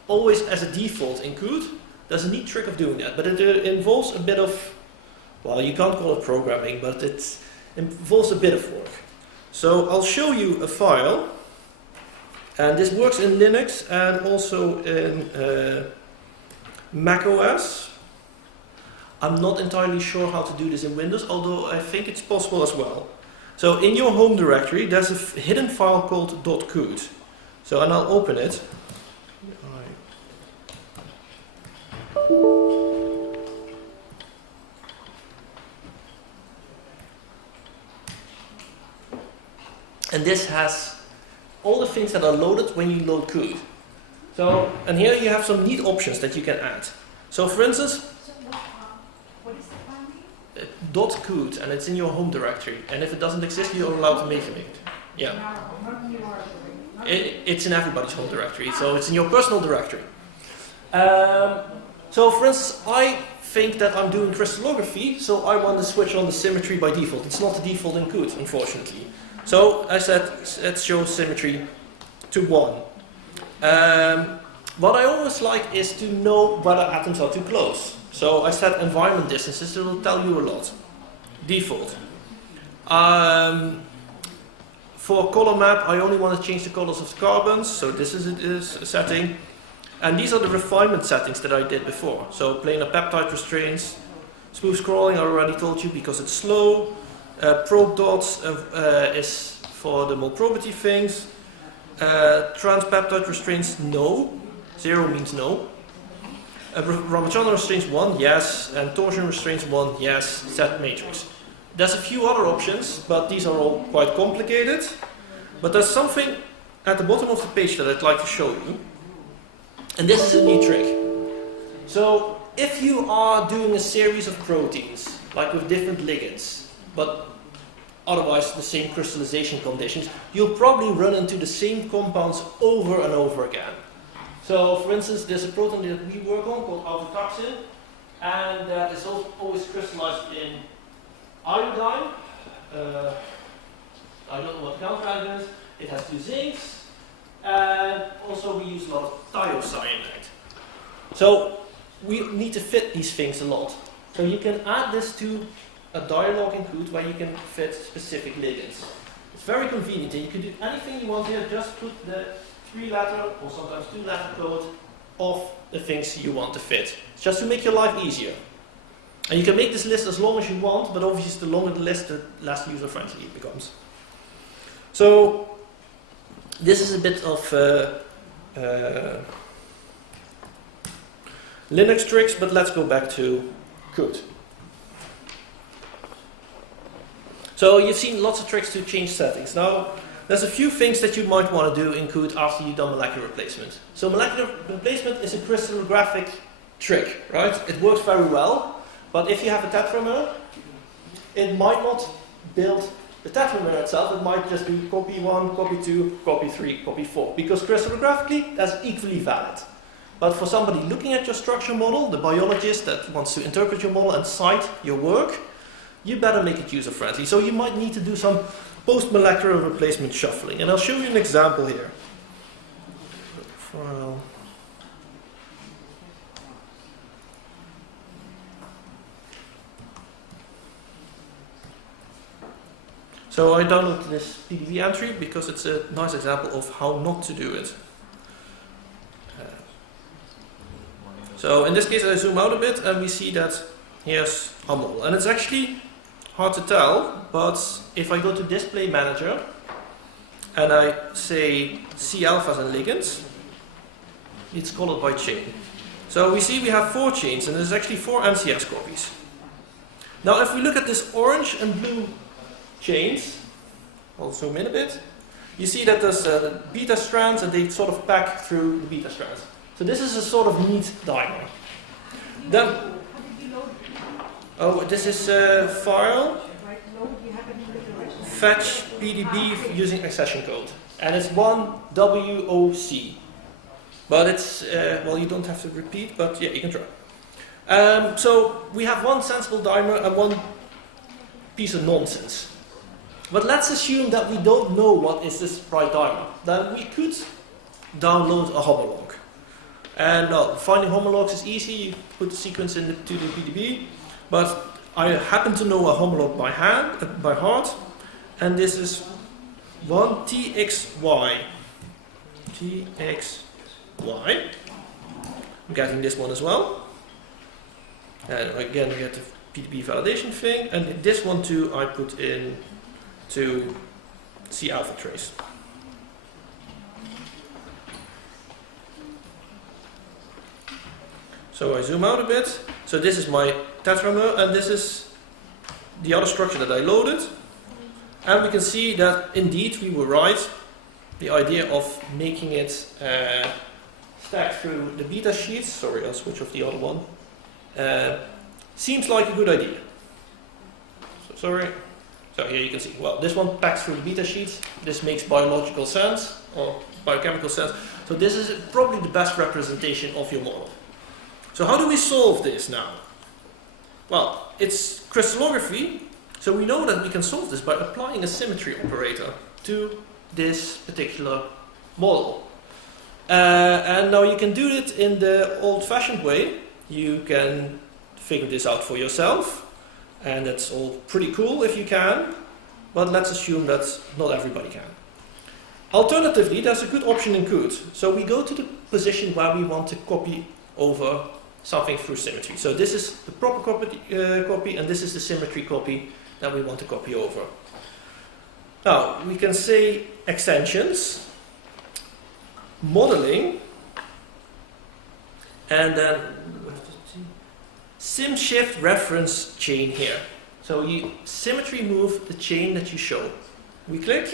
always as a default in Qt, there's a neat trick of doing that, but it involves a bit of, well, you can't call it programming, but it involves a bit of work. So I'll show you a file, and this works in Linux and also in Mac OS. I'm not entirely sure how to do this in Windows, although I think it's possible as well. So in your home directory, there's a hidden file called .qt. So, and I'll open it. And this has all the things that are loaded when you load Qt. So, and here you have some neat options that you can add. So for instance, What is the file name? .qt, and it's in your home directory. And if it doesn't exist, you're allowed to make it. Yeah. It's in everybody's home directory, so it's in your personal directory. So for instance, I think that I'm doing crystallography, so I want to switch on the symmetry by default. It's not the default in Qt, unfortunately. So I said, let's show symmetry to 1. What I always like is to know whether atoms are too close. So I set environment distances, it will tell you a lot. Default. For color map, I only want to change the colors of the carbons, so this is a setting. And these are the refinement settings that I did before. So planar peptide restraints, smooth scrolling I already told you because it's slow. Probe dots is for the molprobity things. Trans peptide restraints, no. 0 means no. Ramachandran restraints 1, yes. And torsion restraints 1, yes. Set matrix. There's a few other options, but these are all quite complicated. But there's something at the bottom of the page that I'd like to show you. And this is a neat trick. So if you are doing a series of proteins, like with different ligands, but otherwise the same crystallization conditions, you'll probably run into the same compounds over and over again. So, for instance, there's a proton that we work on called autotoxin, and that is always crystallized in iodine. I don't know what the counter is. It has 2 zincs, and also we use a lot of thiocyanate. So we need to fit these things a lot. So you can add this to a dialog in Qt where you can fit specific ligands. It's very convenient, and you can do anything you want here. Just put the 3-letter or sometimes 2-letter code of the things you want to fit. It's just to make your life easier. And you can make this list as long as you want, but obviously the longer the list, the less user-friendly it becomes. So this is a bit of Linux tricks, but let's go back to Qt. So you've seen lots of tricks to change settings. Now, there's a few things that you might want to do in Qt after you've done molecular replacement. So molecular replacement is a crystallographic trick, right? It works very well, but if you have a tetramer, it might not build the tetramer itself. It might just be copy 1, copy 2, copy 3, copy 4, because crystallographically that's equally valid. But for somebody looking at your structure model, the biologist that wants to interpret your model and cite your work, you better make it user-friendly. So you might need to do some post-molecular replacement shuffling. And I'll show you an example here. File. So I downloaded this PDB entry because it's a nice example of how not to do it. So in this case I zoom out a bit and we see that here's our model. And it's actually hard to tell, but if I go to Display Manager and I say C alphas and ligands, it's colored by chain. So we see we have 4 chains, and there's actually 4 MCS copies. Now if we look at this orange and blue chains, I'll zoom in a bit, you see that there's beta strands and they sort of pack through the beta strands. So this is a sort of neat diagram. Then, oh, this is a file, fetch PDB using accession code, and it's 1WOC. But it's, well, you don't have to repeat, but yeah, you can try. So we have one sensible dimer and one piece of nonsense. But let's assume that we don't know what is this right dimer. Then we could download a homolog. And finding homologs is easy. You put the sequence into the PDB. But I happen to know a homolog by heart, and this is 1TXY. TXY. I'm getting this one as well. And again, we get the PDB validation thing, and this one too I put in to C alpha trace. So I zoom out a bit. So this is my tetramer, and this is the other structure that I loaded. And we can see that indeed we were right. The idea of making it stack through the beta sheets, sorry, I'll switch off the other one, seems like a good idea. So sorry. So here you can see, well, this one packs through the beta sheets. This makes biological sense, or biochemical sense. So this is probably the best representation of your model. So how do we solve this now? Well, it's crystallography, so we know that we can solve this by applying a symmetry operator to this particular model. And now you can do it in the old-fashioned way. You can figure this out for yourself, and that's all pretty cool if you can, but let's assume that not everybody can. Alternatively, there's a good option in Qt. So we go to the position where we want to copy over something through symmetry. So this is the proper copy, and this is the symmetry copy that we want to copy over. Now, we can say extensions, modeling, and then sim shift reference chain here. So you symmetry move the chain that you show. We click.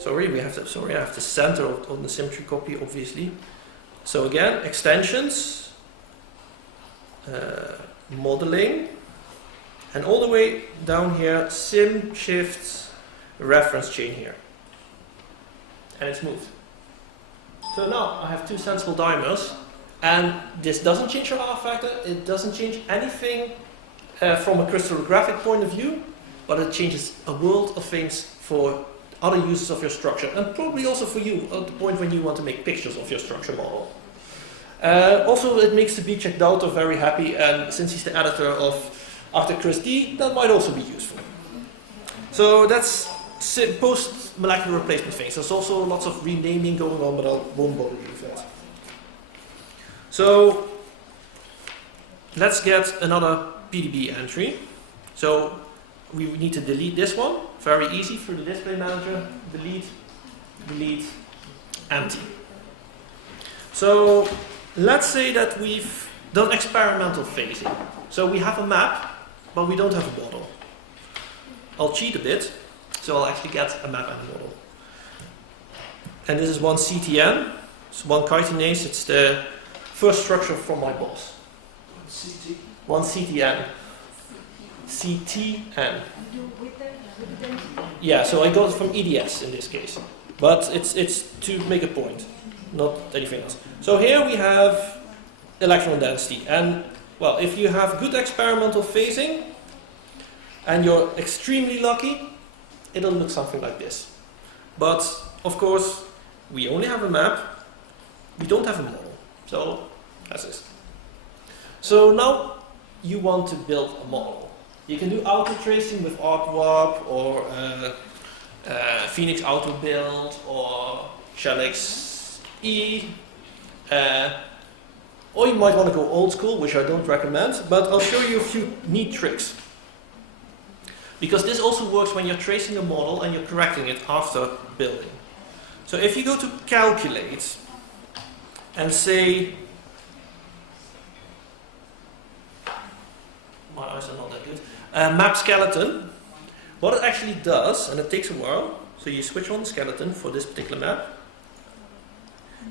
Sorry, I have the center on the symmetry copy, obviously. So again, extensions, modeling, And all the way down here, sim shifts reference chain here. And it's moved. So now I have two sensible dimers, and this doesn't change your R factor, it doesn't change anything from a crystallographic point of view, but it changes a world of things for other uses of your structure, and probably also for you at the point when you want to make pictures of your structure model. Also, it makes the B-check daughter very happy, and since he's the editor of Arthur Chris D, that might also be useful. So that's post-molecular replacement things. There's also lots of renaming going on, but I won't bother you with that. So let's get another PDB entry. So we need to delete this one. Very easy, through the display manager. Delete, delete, empty. So let's say that we've done experimental phasing. So we have a map, but we don't have a model. I'll cheat a bit, so I'll actually get a map and a model. And this is one CTN, it's one chitinase, it's the first structure from my boss. CT. One CTN. CTN. Yeah, so I got it from EDS in this case. But it's to make a point, not anything else. So here we have electron density. And well, if you have good experimental phasing and you're extremely lucky, it'll look something like this. But of course, we only have a map, we don't have a model. So that's it. So now you want to build a model. You can do auto tracing with ArtWarp or Phoenix Auto Build or Shellix E. Or you might want to go old school, which I don't recommend, but I'll show you a few neat tricks. Because this also works when you're tracing a model and you're correcting it after building. So if you go to calculate and say, my eyes are not that good, map skeleton, what it actually does, and it takes a while, so you switch on the skeleton for this particular map,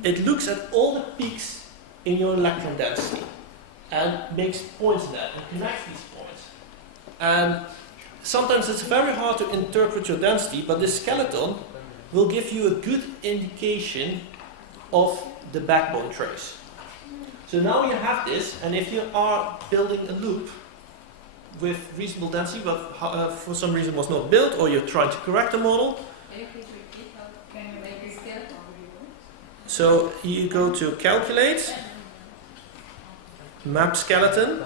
it looks at all the peaks in your electron density and makes points in that and connects these points. And sometimes it's very hard to interpret your density, but this skeleton will give you a good indication of the backbone trace. So now you have this, and if you are building a loop with reasonable density, but for some reason was not built, or you're trying to correct the model. Can you please repeat how can you make a skeleton? So you go to calculate, map skeleton.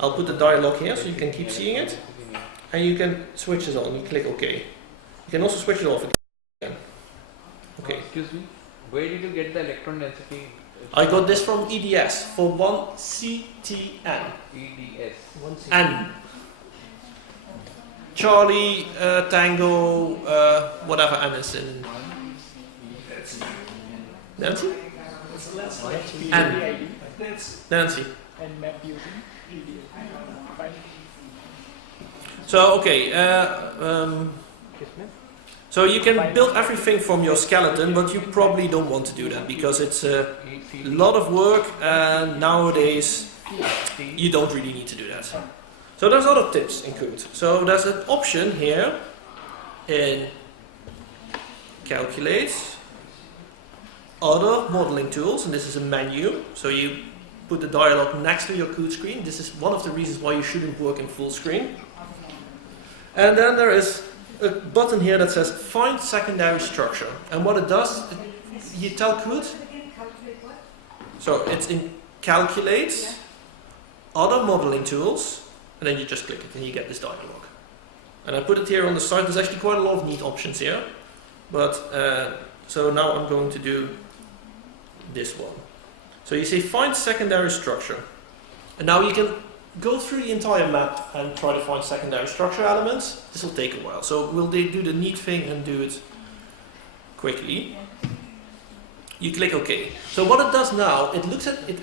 I'll put the dialog here so you can keep seeing it. And you can switch this on, you click OK. You can also switch it off again. Okay. Excuse me, where did you get the electron density? I got this from EDS for one CTN. EDS. N. Charlie, Tango, whatever N is in. Nancy? N. Nancy. And map using So, okay. So you can build everything from your skeleton, but you probably don't want to do that because it's a lot of work, and nowadays you don't really need to do that. So there's other tips in Qt. So there's an option here in Calculate, Other Modeling Tools, and this is a menu. So you put the dialog next to your Qt screen. This is one of the reasons why you shouldn't work in full screen. And then there is a button here that says Find Secondary Structure. And what it does, you tell Qt. So it's in Calculate, Other Modeling Tools, and then you just click it and you get this dialog. And I put it here on the side. There's actually quite a lot of neat options here. But so now I'm going to do this one. So you say Find Secondary Structure. And now you can go through the entire map and try to find secondary structure elements. This will take a while. So we'll do the neat thing and do it quickly. You click OK. So what it does now, it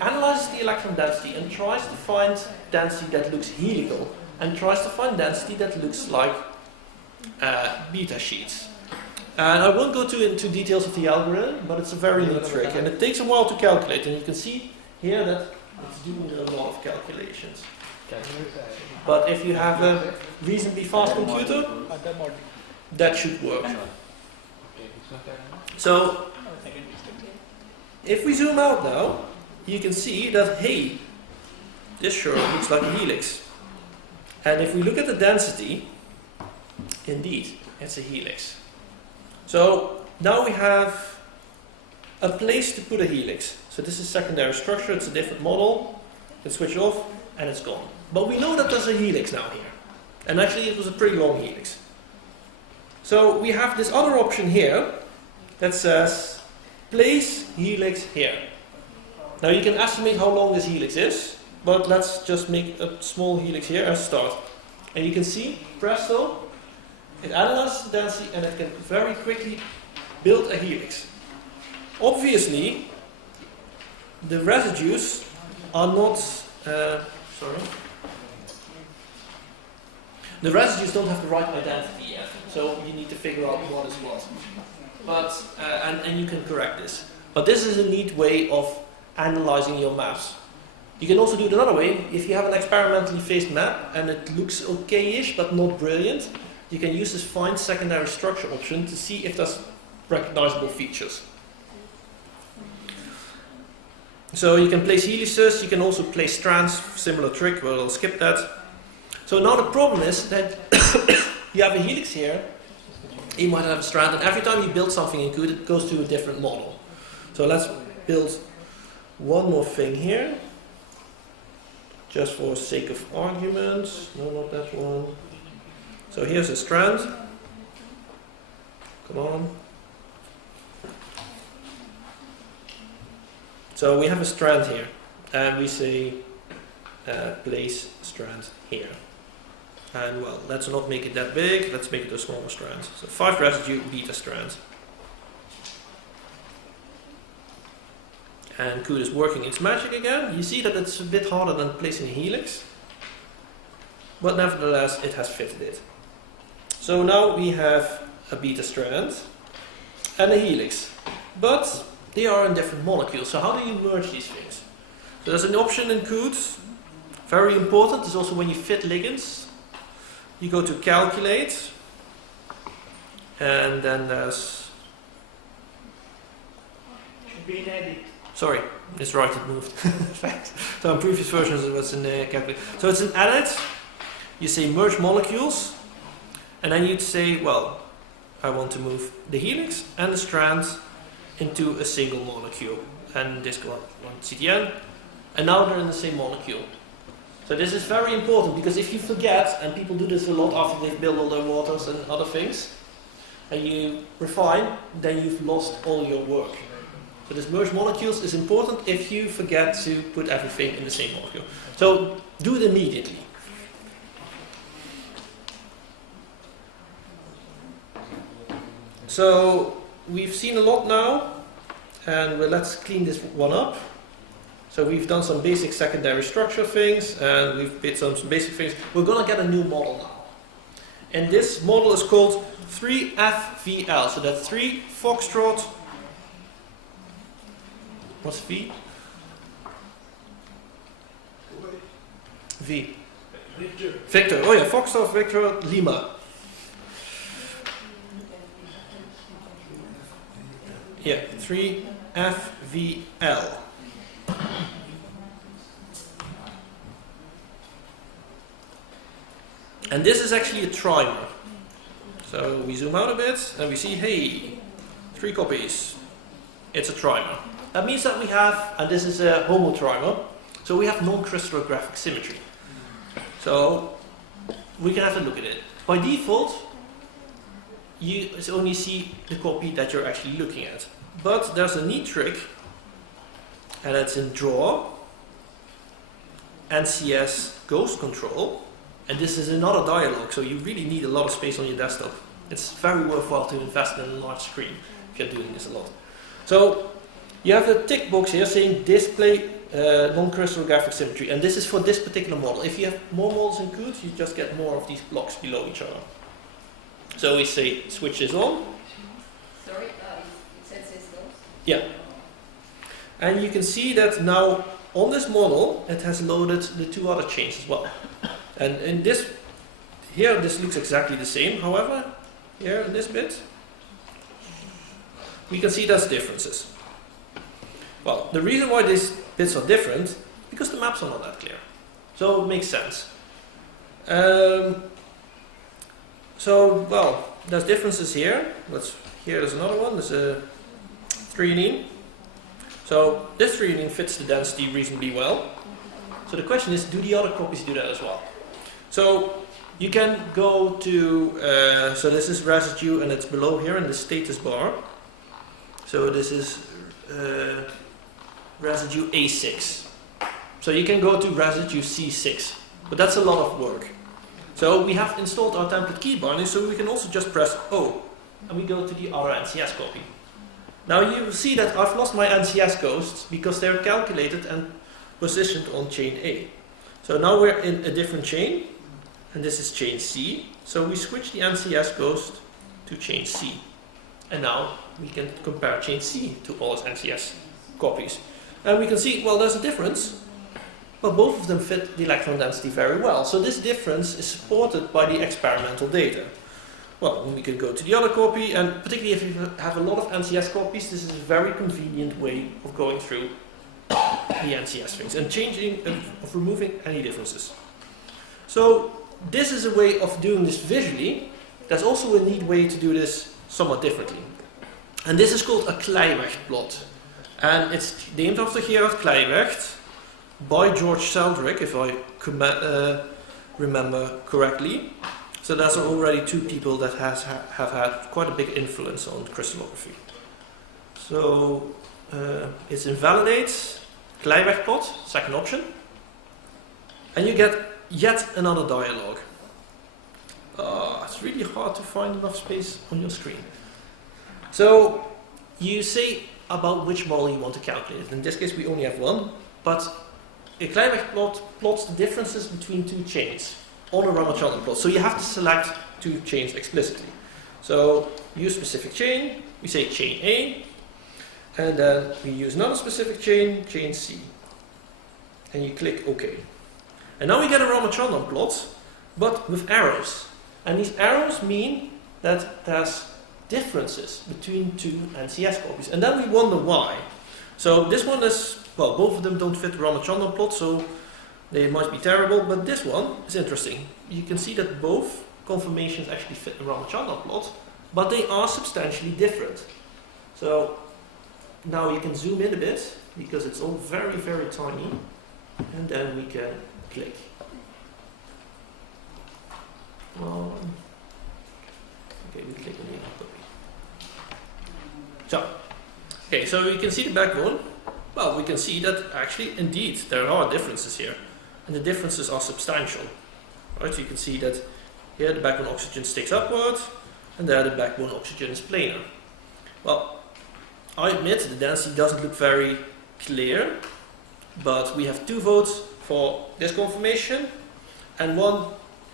analyzes the electron density and tries to find density that looks helical and tries to find density that looks like beta sheets. And I won't go into details of the algorithm, but it's a very neat trick, and it takes a while to calculate. And you can see here that it's doing a lot of calculations. But if you have a reasonably fast computer, that should work. So, if we zoom out now, you can see that, hey, this sure looks like a helix. And if we look at the density, indeed, it's a helix. So, now we have a place to put a helix. So this is secondary structure, it's a different model. You can switch it off, and it's gone. But we know that there's a helix now here. And actually it was a pretty long helix. So we have this other option here that says place helix here. Now you can estimate how long this helix is, but let's just make a small helix here as start. And you can see, presto, it analyzes the density and it can very quickly build a helix. Obviously, the residues are not, the residues don't have the right identity yet, so you need to figure out what is what. But, and you can correct this. But this is a neat way of analyzing your maps. You can also do it another way. If you have an experimentally phased map and it looks okay-ish but not brilliant, you can use this find secondary structure option to see if there's recognizable features. So you can place helices, you can also place strands, similar trick, but I'll skip that. So now the problem is that you have a helix here, you might have a strand, and every time you build something in Qt, it goes to a different model. So let's build one more thing here, just for sake of argument. No, not that one. So here's a strand. Come on. So we have a strand here, and we say place strand here. And well, let's not make it that big, let's make it a smaller strand. So 5 residue beta strands. And Qt is working its magic again. You see that it's a bit harder than placing a helix, but nevertheless it has fitted it. So now we have a beta strand and a helix, but they are in different molecules. So how do you merge these things? So there's an option in Qt, very important, is also when you fit ligands. You go to calculate, and then there's, Should be in edit. sorry, it's right, it moved. So in previous versions it was in the calculate. So it's an edit, you say merge molecules, and then you'd say, well, I want to move the helix and the strand into a single molecule. And this one CTN, and now they're in the same molecule. So this is very important, because if you forget, and people do this a lot after they've built all their waters and other things, and you refine, then you've lost all your work. So this merge molecules is important if you forget to put everything in the same molecule. So do it immediately. So we've seen a lot now, and let's clean this one up. So we've done some basic secondary structure things, and we've did some basic things. We're going to get a new model now. And this model is called 3FVL. So that's 3 Foxtrot. What's V? V. Victor. Victor. Oh yeah, Foxtrot Victor Lima. Yeah, 3FVL. And this is actually a trimer. So we zoom out a bit and we see, hey, 3 copies. It's a trimer. That means that we have, and this is a homotrimer, so we have non-crystallographic symmetry. So we can have a look at it. By default, you only see the copy that you're actually looking at. But there's a neat trick, and it's in Draw, NCS Ghost Control, and this is another dialog, so you really need a lot of space on your desktop. It's very worthwhile to invest in a large screen if you're doing this a lot. So you have a tick box here saying display non-crystallographic symmetry, and this is for this particular model. If you have more models in Qt, you just get more of these blocks below each other. So we say switch this on. Sorry, it says this goes. Yeah. And you can see that now on this model, it has loaded the two other chains as well. And in this, here this looks exactly the same. However, here in this bit, we can see there's differences. Well, the reason why these bits are different, because the maps are not that clear. So it makes sense. Well, there's differences here. Here's another one. There's a threonine. So this threonine fits the density reasonably well. So the question is, do the other copies do that as well? So you can go to, so this is residue and it's below here in the status bar. So this is residue A6. So you can go to residue C6, but that's a lot of work. So we have installed our template key binding, so we can also just press O, and we go to the other NCS copy. Now you will see that I've lost my NCS ghosts because they're calculated and positioned on chain A. So now we're in a different chain, and this is chain C. So we switch the NCS ghost to chain C. And now we can compare chain C to all its NCS copies. And we can see, well, there's a difference, but both of them fit the electron density very well. So this difference is supported by the experimental data. Well, we can go to the other copy, and particularly if you have a lot of NCS copies, this is a very convenient way of going through the NCS things and changing, of removing any differences. So this is a way of doing this visually. There's also a neat way to do this somewhat differently. And this is called a Kleirecht plot. And it's named after Gerard Kleirecht by George Sheldrick, if I remember correctly. So there's already two people that have had quite a big influence on crystallography. So it's invalidates, Kleirecht plot, second option. And you get yet another dialogue. It's really hard to find enough space on your screen. So you say about which model you want to calculate. In this case we only have one, but a Kleirecht plot plots the differences between two chains on a Ramachandran plot. So you have to select two chains explicitly. So use specific chain, we say chain A, and then we use another specific chain, chain C. And you click OK. And now we get a Ramachandran plot, but with arrows. And these arrows mean that there's differences between two NCS copies. And then we wonder why. So this one is, well, both of them don't fit the Ramachandran plot, so they might be terrible, but this one is interesting. You can see that both conformations actually fit the Ramachandran plot, but they are substantially different. So now you can zoom in a bit, because it's all very, very tiny, and then we can click. Okay, we click on the other copy. So you can see the backbone. Well, we can see that actually, indeed, there are differences here. And the differences are substantial. Right? So you can see that here the backbone oxygen sticks upward, and there the backbone oxygen is planar. Well, I admit the density doesn't look very clear, but we have 2 votes for this conformation, and 1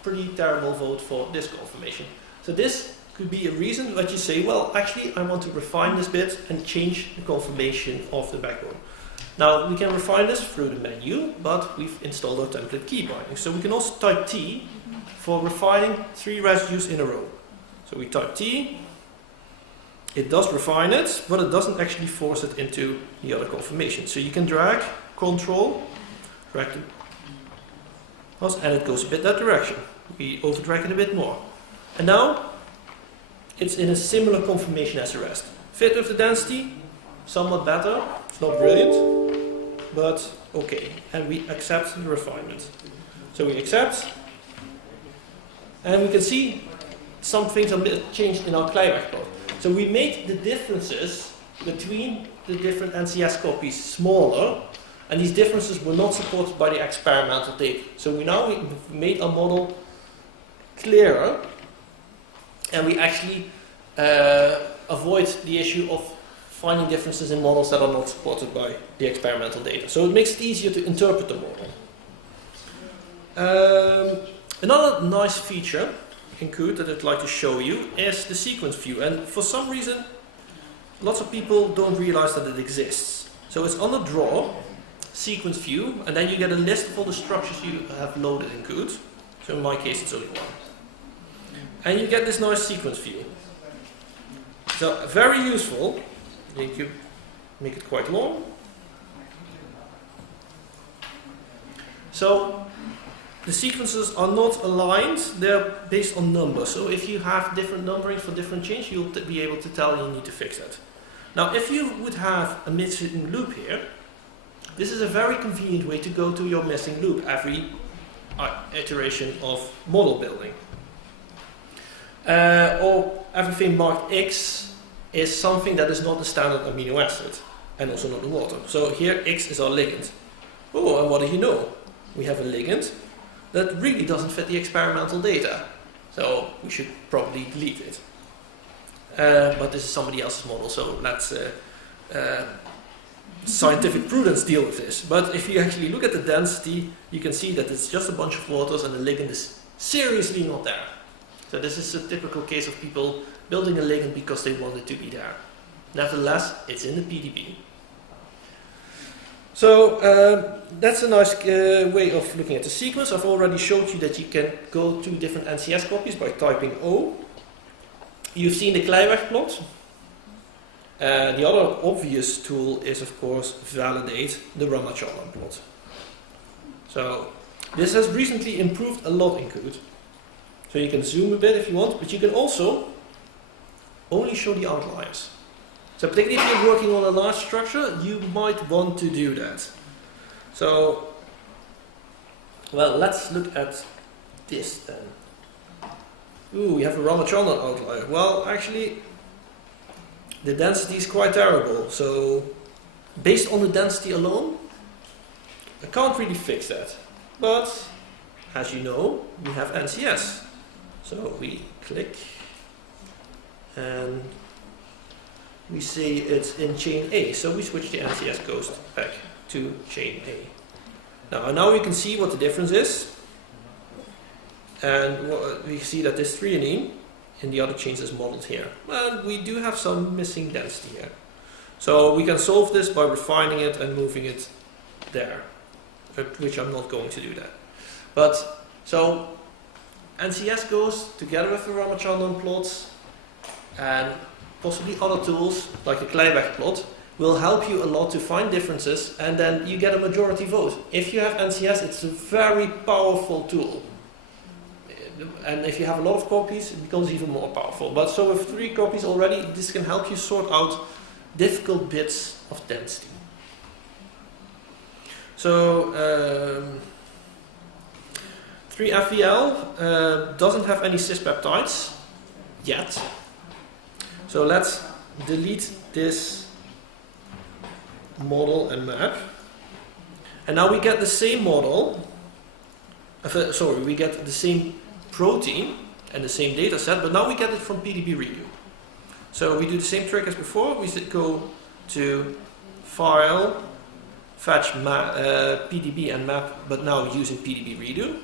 pretty terrible vote for this conformation. So this could be a reason that you say, well, actually I want to refine this bit and change the conformation of the backbone. Now we can refine this through the menu, but we've installed our template key binding. So we can also type T for refining 3 residues in a row. So we type T, it does refine it, but it doesn't actually force it into the other conformation. So you can drag, control, drag it, and it goes a bit that direction. We over drag it a bit more. And now it's in a similar conformation as the rest. Fit with the density, somewhat better. It's not brilliant, but okay. And we accept the refinement. So we accept, and we can see some things are changed in our Kleirecht plot. So we made the differences between the different NCS copies smaller, and these differences were not supported by the experimental data. So we made our model clearer, and we actually avoid the issue of finding differences in models that are not supported by the experimental data. So it makes it easier to interpret the model. Another nice feature in Qt that I'd like to show you is the sequence view, and for some reason lots of people don't realize that it exists. So it's under draw, sequence view, and then you get a list of all the structures you have loaded in Qt. So in my case, it's only one. And you get this nice sequence view. So very useful. You can make it quite long. So the sequences are not aligned, they're based on numbers. So if you have different numbering for different chains, you'll be able to tell you need to fix that. Now if you would have a missing loop here, this is a very convenient way to go to your missing loop every iteration of model building. Or everything marked X is something that is not the standard amino acid and also not the water. So here X is our ligand. Oh, and what do you know? We have a ligand that really doesn't fit the experimental data. So we should probably delete it. But this is somebody else's model, so let's scientific prudence deal with this. But if you actually look at the density, you can see that it's just a bunch of waters and the ligand is seriously not there. So this is a typical case of people building a ligand because they want it to be there. Nevertheless, it's in the PDB. So that's a nice way of looking at the sequence. I've already showed you that you can go to different NCS copies by typing O. You've seen the Kleiweg plot. The other obvious tool is, of course, validate the Ramachandran plot. So this has recently improved a lot in Qt. So you can zoom a bit if you want, but you can also only show the outliers. So particularly if you're working on a large structure, you might want to do that. So, well, let's look at this then. Ooh, we have a Ramachandran outlier. Well, actually, the density is quite terrible. So, based on the density alone, I can't really fix that. But, as you know, we have NCS. So we click and we see it's in chain A. So we switch the NCS ghost back to chain A. Now we can see what the difference is. And we see that this threonine in the other chains is modeled here. And we do have some missing density here. So we can solve this by refining it and moving it there. Which I'm not going to do that. But, so NCS goes together with the Ramachandran plots and possibly other tools like the Kleiweg plot will help you a lot to find differences, and then you get a majority vote. If you have NCS, it's a very powerful tool. And if you have a lot of copies, it becomes even more powerful. But so with 3 copies already, this can help you sort out difficult bits of density. So 3FVL doesn't have any cis peptides yet. So let's delete this model and map. And now we get the same model. We get the same protein and the same data set, but now we get it from PDB redo. So we do the same trick as before. We go to File, fetch PDB and map, but now using PDB redo.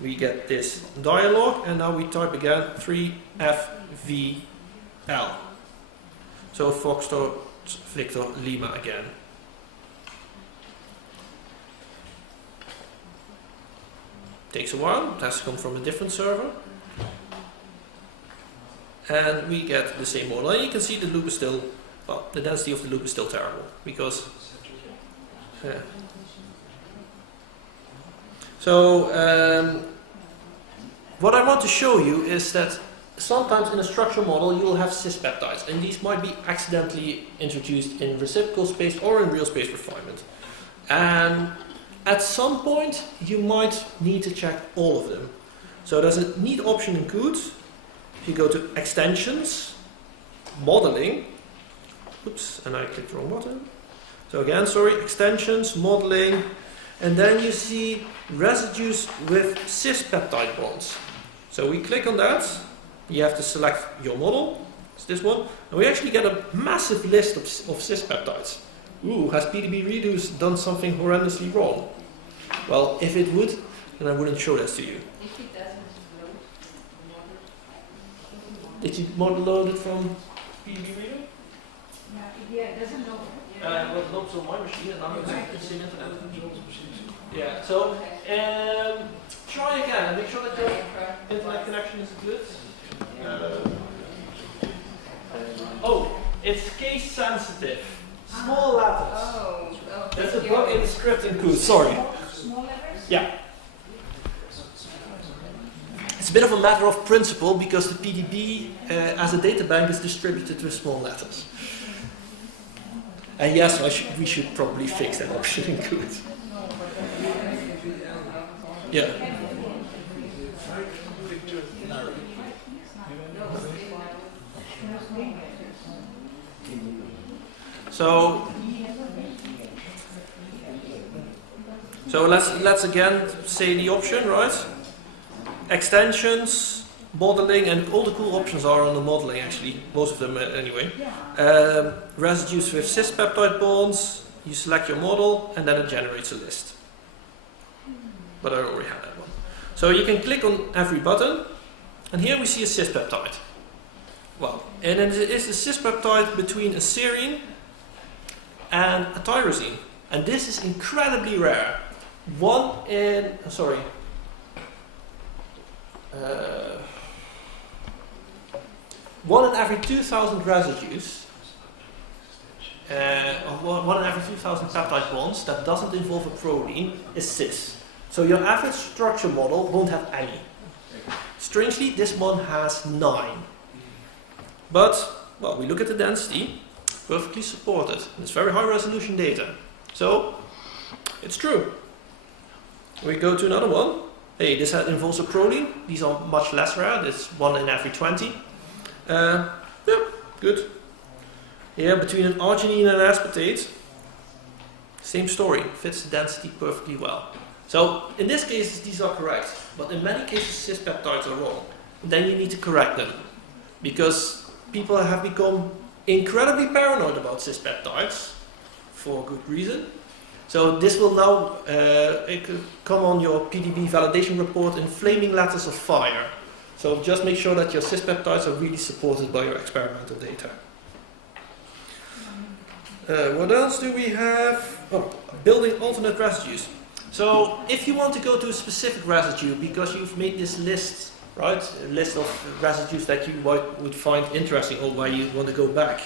We get this dialog, and now we type again 3FVL. So Foxtrot Victor Lima again. Takes a while, it has to come from a different server. And we get the same model. And you can see the loop is still, well, the density of the loop is still terrible, because so what I want to show you is that sometimes in a structure model you will have cis peptides, and these might be accidentally introduced in reciprocal space or in real space refinement. And at some point you might need to check all of them. So there's a neat option in Qt. If you go to extensions, modeling, oops, and I clicked the wrong button. So again, sorry, extensions, modeling, and then you see residues with cis peptide bonds. So we click on that, you have to select your model, it's this one, and we actually get a massive list of cis peptides. Ooh, has PDB redos done something horrendously wrong? Well, if it would, then I wouldn't show this to you. If it doesn't load the model. Did you model load it from PDB redo? Yeah, it doesn't know. Yeah. Well, not on my machine, and now it's in internet. Yeah, so try again and make sure that your internet connection is good. Oh, it's case sensitive. Small letters. Oh, That's a bug in the scripting code, sorry. Small letters? Yeah. It's a bit of a matter of principle because the PDB as a data bank is distributed with small letters. And yes, we should probably fix that option in code. Yeah. So let's again say the option, right? Extensions, modeling, and all the cool options are on the modeling actually, most of them anyway. Residues with cis peptide bonds, you select your model and then it generates a list. But I already have that one. So you can click on every button and here we see a cis peptide. Well, and it is a cis peptide between a serine and a tyrosine. And this is incredibly rare. One in every 2,000 residues, one in every 2,000 peptide bonds that doesn't involve a proline is cis. So your average structure model won't have any. Strangely, this one has 9. But, well, we look at the density, perfectly supported. It's very high resolution data. So, it's true. We go to another one. Hey, this involves a proline. These are much less rare. This 1 in every 20. Yeah, good. Here, between an arginine and an aspartate, same story. Fits the density perfectly well. So, in this case, these are correct. But in many cases, cis peptides are wrong. Then you need to correct them. Because people have become incredibly paranoid about cis peptides, for good reason. So this will now come on your PDB validation report in flaming letters of fire. So just make sure that your cis peptides are really supported by your experimental data. What else do we have? Oh, building alternate residues. So if you want to go to a specific residue because you've made this list, right? A list of residues that you would find interesting or where you want to go back,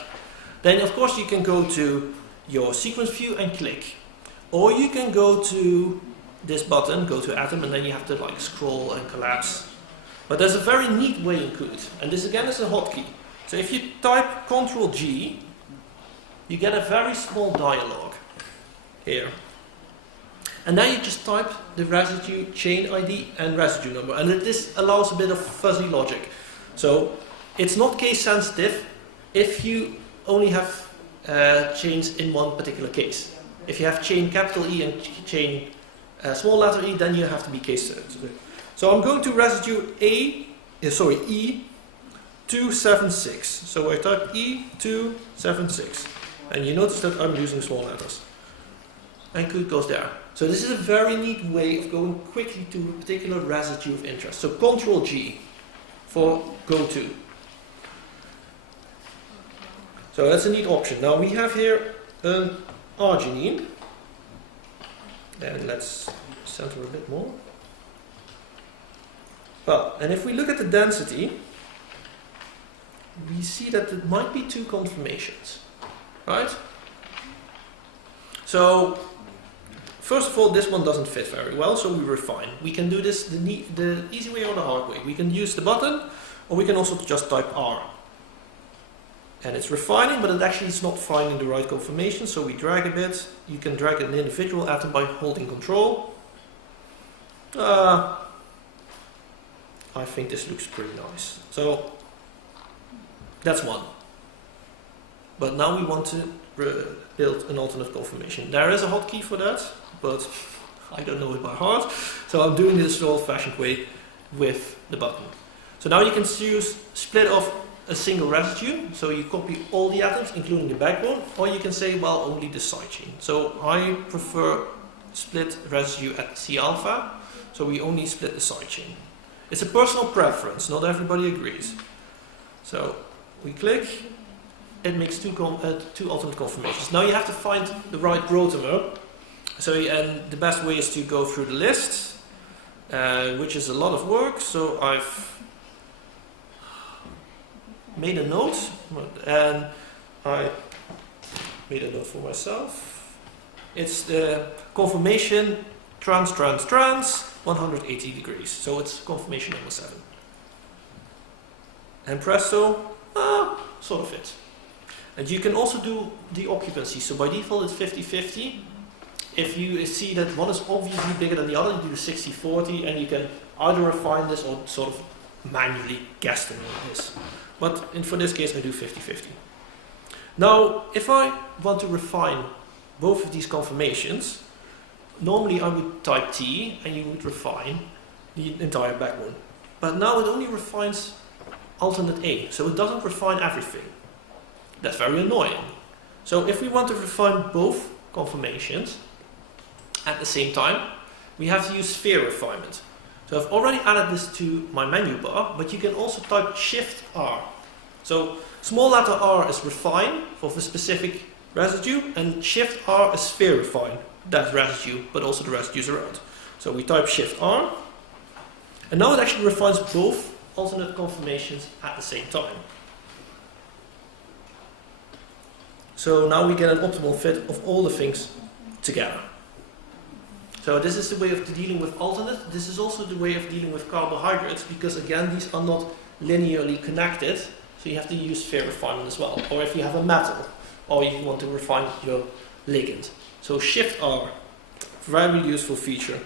then of course you can go to your sequence view and click. Or you can go to this button, go to Atom, and then you have to like scroll and collapse. But there's a very neat way in Qt, and this again is a hotkey. So if you type Ctrl-G, you get a very small dialog here. And now you just type the residue chain ID and residue number, and this allows a bit of fuzzy logic. So it's not case sensitive if you only have chains in one particular case. If you have chain capital E and chain small letter e, then you have to be case sensitive. So I'm going to residue E276. So I type E276. And you notice that I'm using small letters. And Qt goes there. So this is a very neat way of going quickly to a particular residue of interest. So Ctrl-G for go to. So that's a neat option. Now we have here an arginine. And let's center a bit more. Well, and if we look at the density, we see that it might be 2 conformations, right? So, first of all, this one doesn't fit very well, so we refine. We can do this the easy way or the hard way. We can use the button, or we can also just type R. And it's refining, but it actually is not finding the right conformation, so we drag a bit. You can drag an individual atom by holding Control. I think this looks pretty nice. So, that's one. But now we want to build an alternate conformation. There is a hotkey for that, but I don't know it by heart. So I'm doing this the old-fashioned way with the button. So now you can choose split off a single residue. So you copy all the atoms, including the backbone, or you can say, well, only the side chain. So I prefer split residue at C alpha. So we only split the side chain. It's a personal preference, not everybody agrees. So we click, it makes two alternate conformations. Now you have to find the right protomer. So, and the best way is to go through the list, which is a lot of work. So I've made a note, and I made a note for myself. It's the conformation trans 180 degrees. So it's conformation number 7. And presto, sort of fits. And you can also do the occupancy. So by default it's 50-50. If you see that one is obviously bigger than the other, you do the 60-40, and you can either refine this or sort of manually guesstimate this. But for this case I do 50-50. Now if I want to refine both of these conformations, normally I would type T and you would refine the entire backbone. But now it only refines alternate A, so it doesn't refine everything. That's very annoying. So if we want to refine both conformations at the same time, we have to use sphere refinement. So I've already added this to my menu bar, but you can also type Shift R. So small letter R is refine for the specific residue, and Shift R is sphere refine that residue, but also the residues around. So we type Shift R, and now it actually refines both alternate conformations at the same time. So now we get an optimal fit of all the things together. So this is the way of dealing with alternate. This is also the way of dealing with carbohydrates, because again these are not linearly connected, so you have to use sphere refinement as well. Or if you have a metal, or you want to refine your ligand. So Shift R, very useful feature.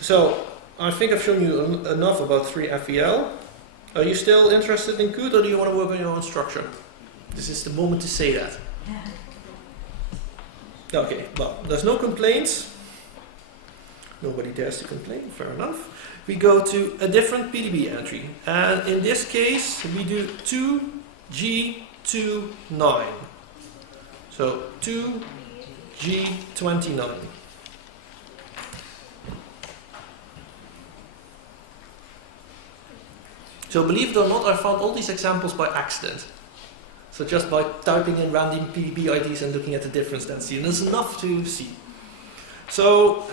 So I think I've shown you enough about 3FEL. Are you still interested in COOT, or do you want to work on your own structure? This is the moment to say that. Okay, well, there's no complaints. Nobody dares to complain, fair enough. We go to a different PDB entry, and in this case we do 2G29. So 2G29. So believe it or not, I found all these examples by accident. So just by typing in random PDB IDs and looking at the difference density, and there's enough to see. So,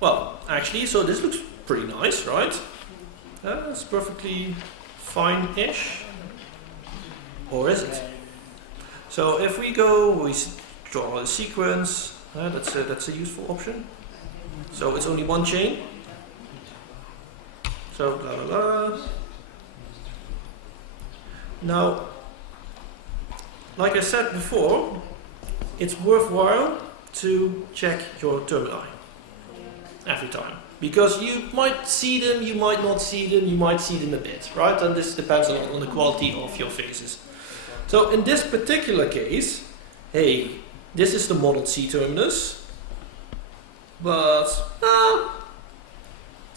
well, actually, so this looks pretty nice, right? It's perfectly fine-ish. Or is it? So if we go, we draw a sequence. That's a useful option. So it's only one chain. So blah blah blah. Now, like I said before, it's worthwhile to check your termini every time, because you might see them, you might not see them, you might see them a bit, right? And this depends a lot on the quality of your phases. So in this particular case, hey, this is the modeled C terminus, but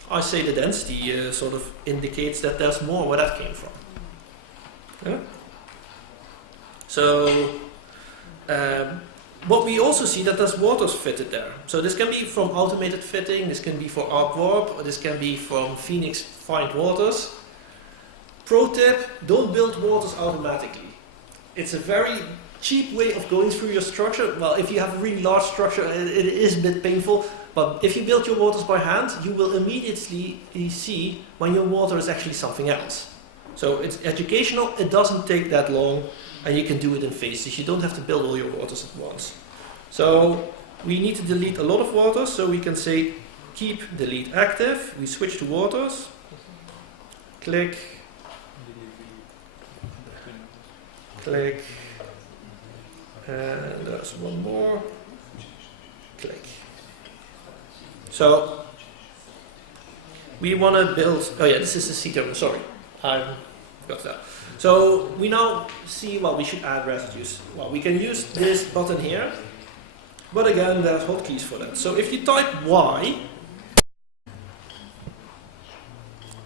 I say the density sort of indicates that there's more where that came from. Yeah? So what we also see that there's waters fitted there. So this can be from automated fitting, this can be for arc warp, or this can be from Phoenix find waters. Pro tip, don't build waters automatically. It's a very cheap way of going through your structure. Well, if you have a really large structure, it is a bit painful, but if you build your waters by hand, you will immediately see when your water is actually something else. So it's educational, it doesn't take that long, and you can do it in phases. You don't have to build all your waters at once. So we need to delete a lot of waters, so we can say keep delete active. We switch to waters, click, click, and there's one more, click. So we want to build, oh yeah, this is the C terminal, sorry, I forgot that. So we now see, well, we should add residues. Well, we can use this button here, but again, there's hotkeys for that. So if you type Y,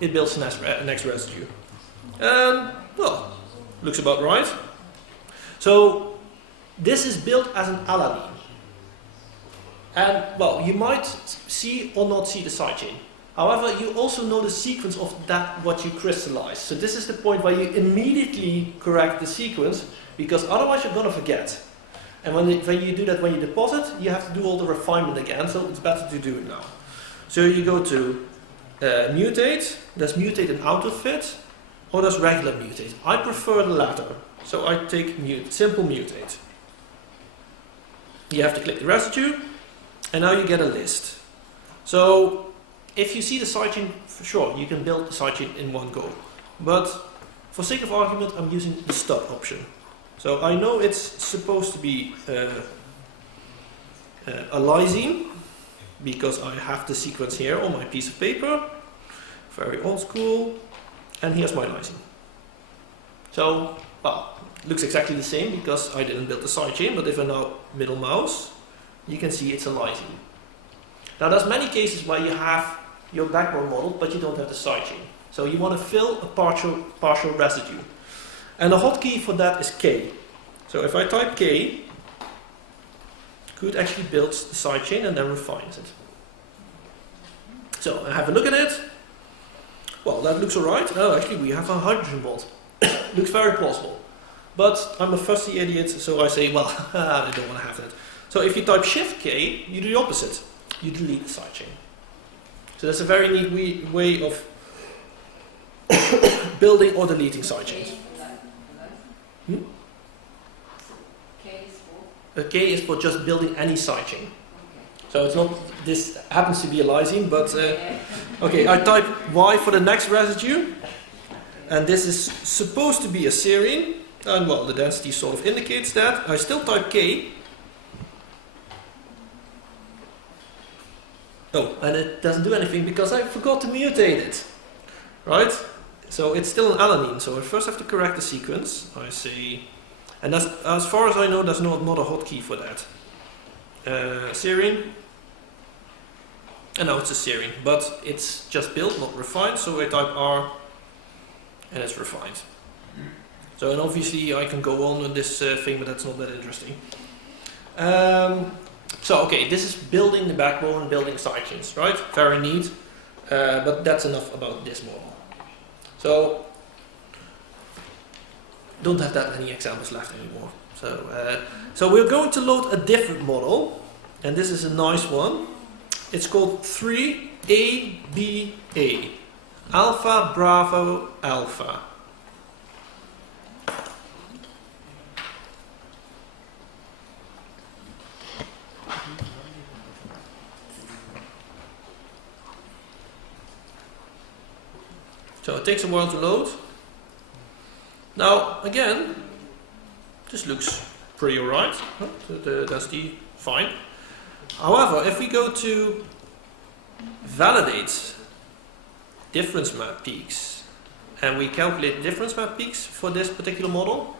it builds the next residue. And, well, looks about right. So this is built as an alanine. And, well, you might see or not see the sidechain. However, you also know the sequence of that what you crystallize. So this is the point where you immediately correct the sequence, because otherwise you're going to forget. And when you do that when you deposit, you have to do all the refinement again, so it's better to do it now. So you go to mutate, there's mutate and auto-fit, or there's regular mutate. I prefer the latter, so I take simple mutate. You have to click the residue, and now you get a list. So if you see the sidechain, for sure, you can build the sidechain in one go. But for sake of argument, I'm using the stub option. So I know it's supposed to be a lysine, because I have the sequence here on my piece of paper. Very old school. And here's my lysine. So, well, looks exactly the same because I didn't build the sidechain, but if I now middle mouse, you can see it's a lysine. Now there's many cases where you have your backbone model, but you don't have the sidechain. So you want to fill a partial residue. And the hotkey for that is K. So if I type K, Qt actually builds the sidechain and then refines it. So I have a look at it. Well, that looks alright. Oh, actually we have a hydrogen bond. Looks very plausible. But I'm a fussy idiot, so I say, well, I don't want to have that. So if you type Shift K, you do the opposite. You delete the sidechain. So that's a very neat way of building or deleting sidechains. K is for just building any sidechain. So it's not, this happens to be a lysine, but okay, I type Y for the next residue, and this is supposed to be a serine, and well, the density sort of indicates that. I still type K. Oh, and it doesn't do anything because I forgot to mutate it, right? So it's still an alanine, so I first have to correct the sequence. I say, and that's, as far as I know, there's not a hotkey for that. Serine. And now it's a serine, but it's just built, not refined, so I type R and it's refined. So, and obviously I can go on with this thing, but that's not that interesting. So, okay, this is building the backbone and building sidechains, right? Very neat, but that's enough about this model. So, don't have that many examples left anymore. So we're going to load a different model, and this is a nice one. It's called 3ABA, Alpha Bravo Alpha. So it takes a while to load. Now again, this looks pretty alright. The density fine. However, if we go to validate difference map peaks and we calculate difference map peaks for this particular model,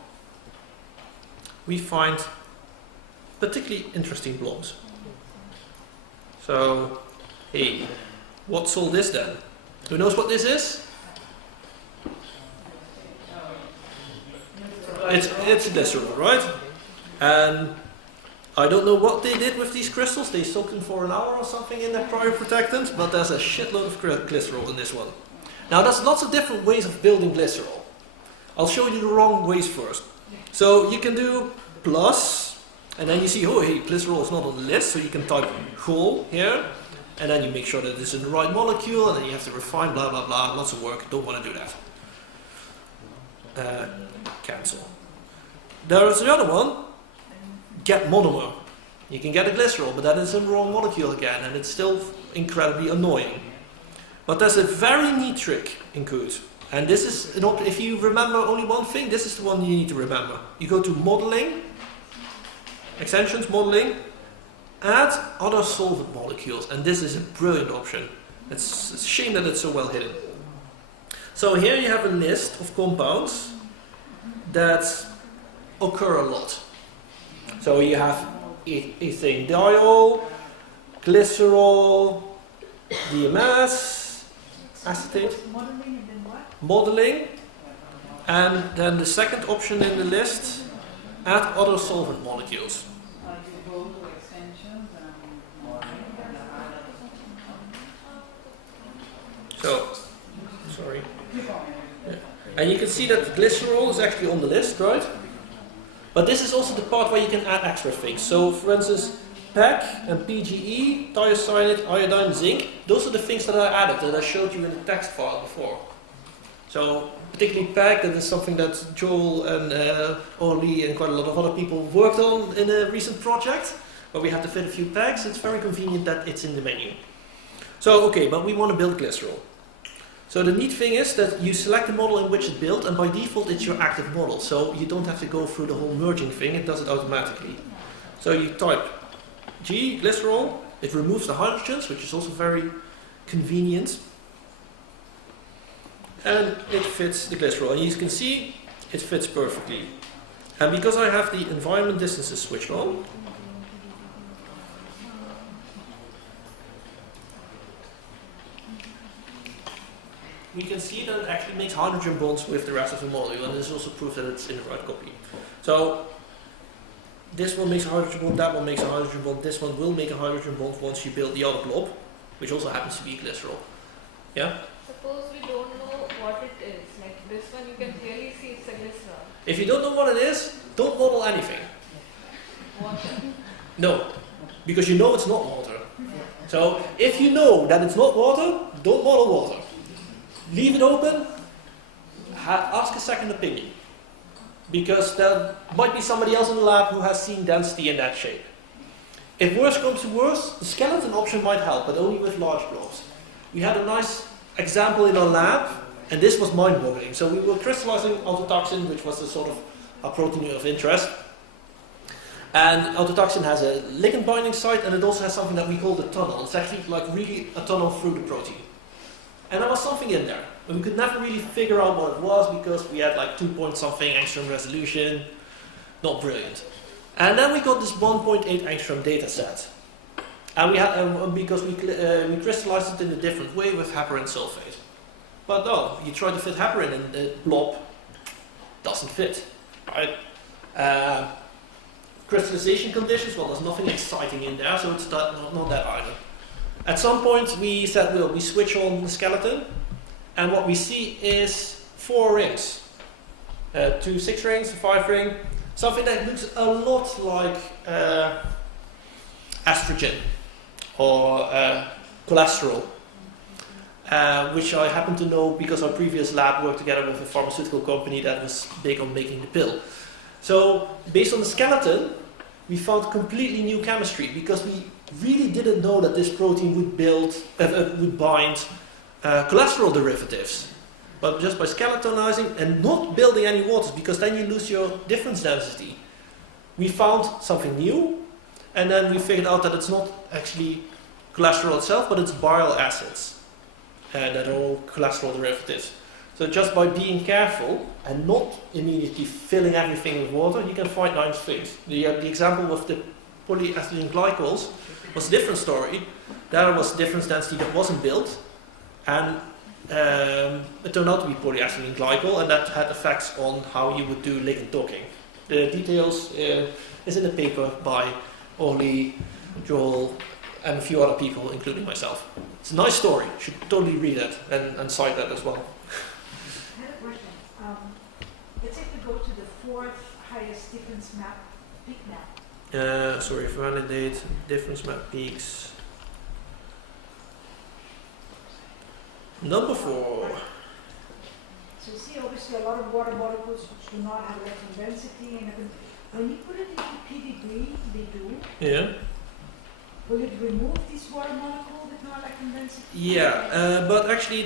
we find particularly interesting blobs. So, hey, what's all this then? Who knows what this is? It's a glycerol, right? And I don't know what they did with these crystals. They soaked them for an hour or something in their cryoprotectant, but there's a shitload of glycerol in this one. Now there's lots of different ways of building glycerol. I'll show you the wrong ways first. So you can do plus, and then you see, oh hey, glycerol is not on the list, so you can type whole here, and then you make sure that it's in the right molecule, and then you have to refine, blah blah blah, lots of work, don't want to do that. Cancel. There is the other one, get monomer. You can get a glycerol, but that is a wrong molecule again, and it's still incredibly annoying. But there's a very neat trick in Qt, and this is, if you remember only one thing, this is the one you need to remember. You go to modeling, extensions, modeling, add other solvent molecules, and this is a brilliant option. It's a shame that it's so well hidden. So here you have a list of compounds that occur a lot. So you have ethanediol, glycerol, DMS, acetate, Modeling and then what? modeling, and then the second option in the list, add other solvent molecules. So, sorry. Yeah. And you can see that glycerol is actually on the list, right? But this is also the part where you can add extra things. So, for instance, PEG and PGE, thiocyanate, iodine, zinc, those are the things that I added that I showed you in the text file before. So, particularly PEG, that is something that Joel and Oli and quite a lot of other people worked on in a recent project, where we had to fit a few PEGs. It's very convenient that it's in the menu. So, okay, but we want to build glycerol. So the neat thing is that you select the model in which it's built, and by default it's your active model. So you don't have to go through the whole merging thing, it does it automatically. So you type G, glycerol, it removes the hydrogens, which is also very convenient. And it fits the glycerol. And you can see it fits perfectly. And because I have the environment distances switched on, we can see that it actually makes hydrogen bonds with the rest of the module, and this is also proof that it's in the right copy. So this one makes a hydrogen bond, that one makes a hydrogen bond, this one will make a hydrogen bond once you build the other blob, which also happens to be glycerol. Yeah? Suppose we don't know what it is, like this one you can clearly see it's a glycerol. If you don't know what it is, don't model anything. Water. No, because you know it's not water. So if you know that it's not water, don't model water. Leave it open, ask a second opinion. Because there might be somebody else in the lab who has seen density in that shape. If worse comes to worse, the skeleton option might help, but only with large blobs. We had a nice example in our lab, and this was mind-boggling. So we were crystallizing autotoxin, which was a sort of a protein of interest. And autotoxin has a ligand binding site, and it also has something that we call the tunnel. It's actually like really a tunnel through the protein. And there was something in there. And we could never really figure out what it was because we had like 2 point something angstrom resolution. Not brilliant. And then we got this 1.8 angstrom data set. And we had, because we crystallized it in a different way with heparin sulfate. But no, you try to fit heparin and the blob doesn't fit. Right? Crystallization conditions, well, there's nothing exciting in there, so it's not that either. At some point we said, well, we switch on the skeleton, and what we see is 4 rings. 2 6 rings, a 5 ring, something that looks a lot like estrogen or cholesterol, which I happen to know because our previous lab worked together with a pharmaceutical company that was big on making the pill. So, based on the skeleton, we found completely new chemistry because we really didn't know that this protein would bind cholesterol derivatives. But just by skeletonizing and not building any waters, because then you lose your difference density. We found something new, and then we figured out that it's not actually cholesterol itself, but it's bile acids that are all cholesterol derivatives. So just by being careful and not immediately filling everything with water, you can find nice things. The example with the polyethylene glycols was a different story. There was difference density that wasn't built, and it turned out to be polyethylene glycol, and that had effects on how you would do ligand docking. The details is in a paper by Oli, Joel, and a few other people, including myself. It's a nice story. You should totally read it and cite that as well. I have a question. Let's say we go to the 4th highest difference map, peak map. Sorry, validate difference map peaks. Number 4. So you see obviously a lot of water molecules which do not have electron density, and when you put it into PDB, they do. Yeah. Will it remove these water molecules with no electron density? Yeah, but actually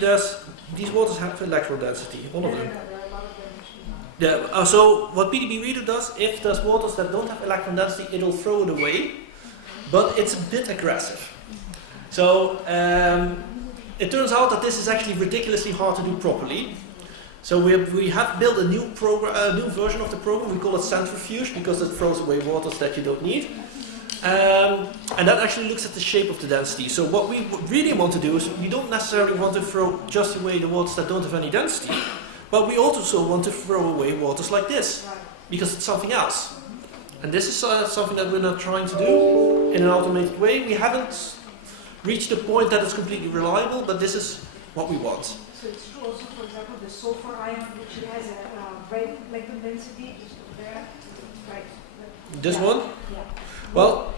these waters have electron density, all of them. There are a lot of them which do not. Yeah, so what PDB Reader does, if there's waters that don't have electron density, it'll throw it away, but it's a bit aggressive. So it turns out that this is actually ridiculously hard to do properly. So we have built a new version of the program. We call it centrifuge because it throws away waters that you don't need. And that actually looks at the shape of the density. So what we really want to do is we don't necessarily want to throw just away the waters that don't have any density, but we also want to throw away waters like this, because it's something else. And this is something that we're not trying to do in an automated way. We haven't reached the point that it's completely reliable, but this is what we want. So it's true also, for example, the sulfur ion, which has a very electron density, just over there, right? This Yeah. one? Yeah. Well,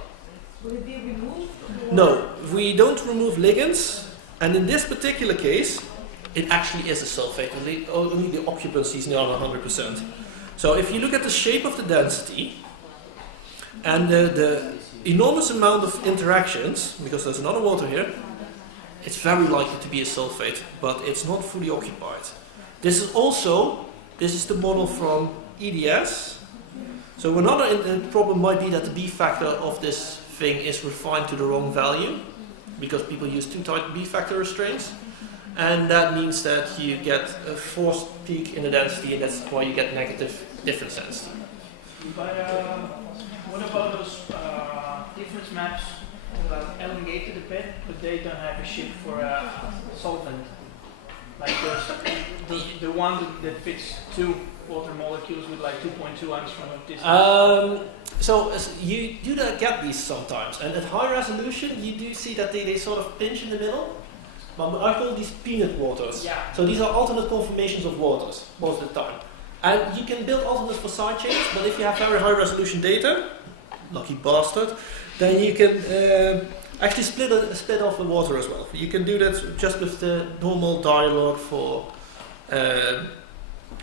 Will it be removed? Or? no, we don't remove ligands, and in this particular case, it actually is a sulfate. Only the occupancy is not 100%. So if you look at the shape of the density and the enormous amount of interactions, because there's another water here, it's very likely to be a sulfate, but it's not fully occupied. This is the model from EDS. So another problem might be that the B factor of this thing is refined to the wrong value, because people use too tight B factor restraints. And that means that you get a forced peak in the density, and that's why you get negative difference density. But what about those difference maps that elongate the bed, but they don't have a shape for a solvent? Like the one that fits 2 water molecules with like 2.2 angstrom of distance. So you do get these sometimes, and at high resolution you do see that they sort of pinch in the middle. But I call these peanut waters. Yeah. So these are alternate conformations of waters most of the time. And you can build alternates for side chains, but if you have very high resolution data, lucky bastard, then you can actually split off the water as well. You can do that just with the normal dialog for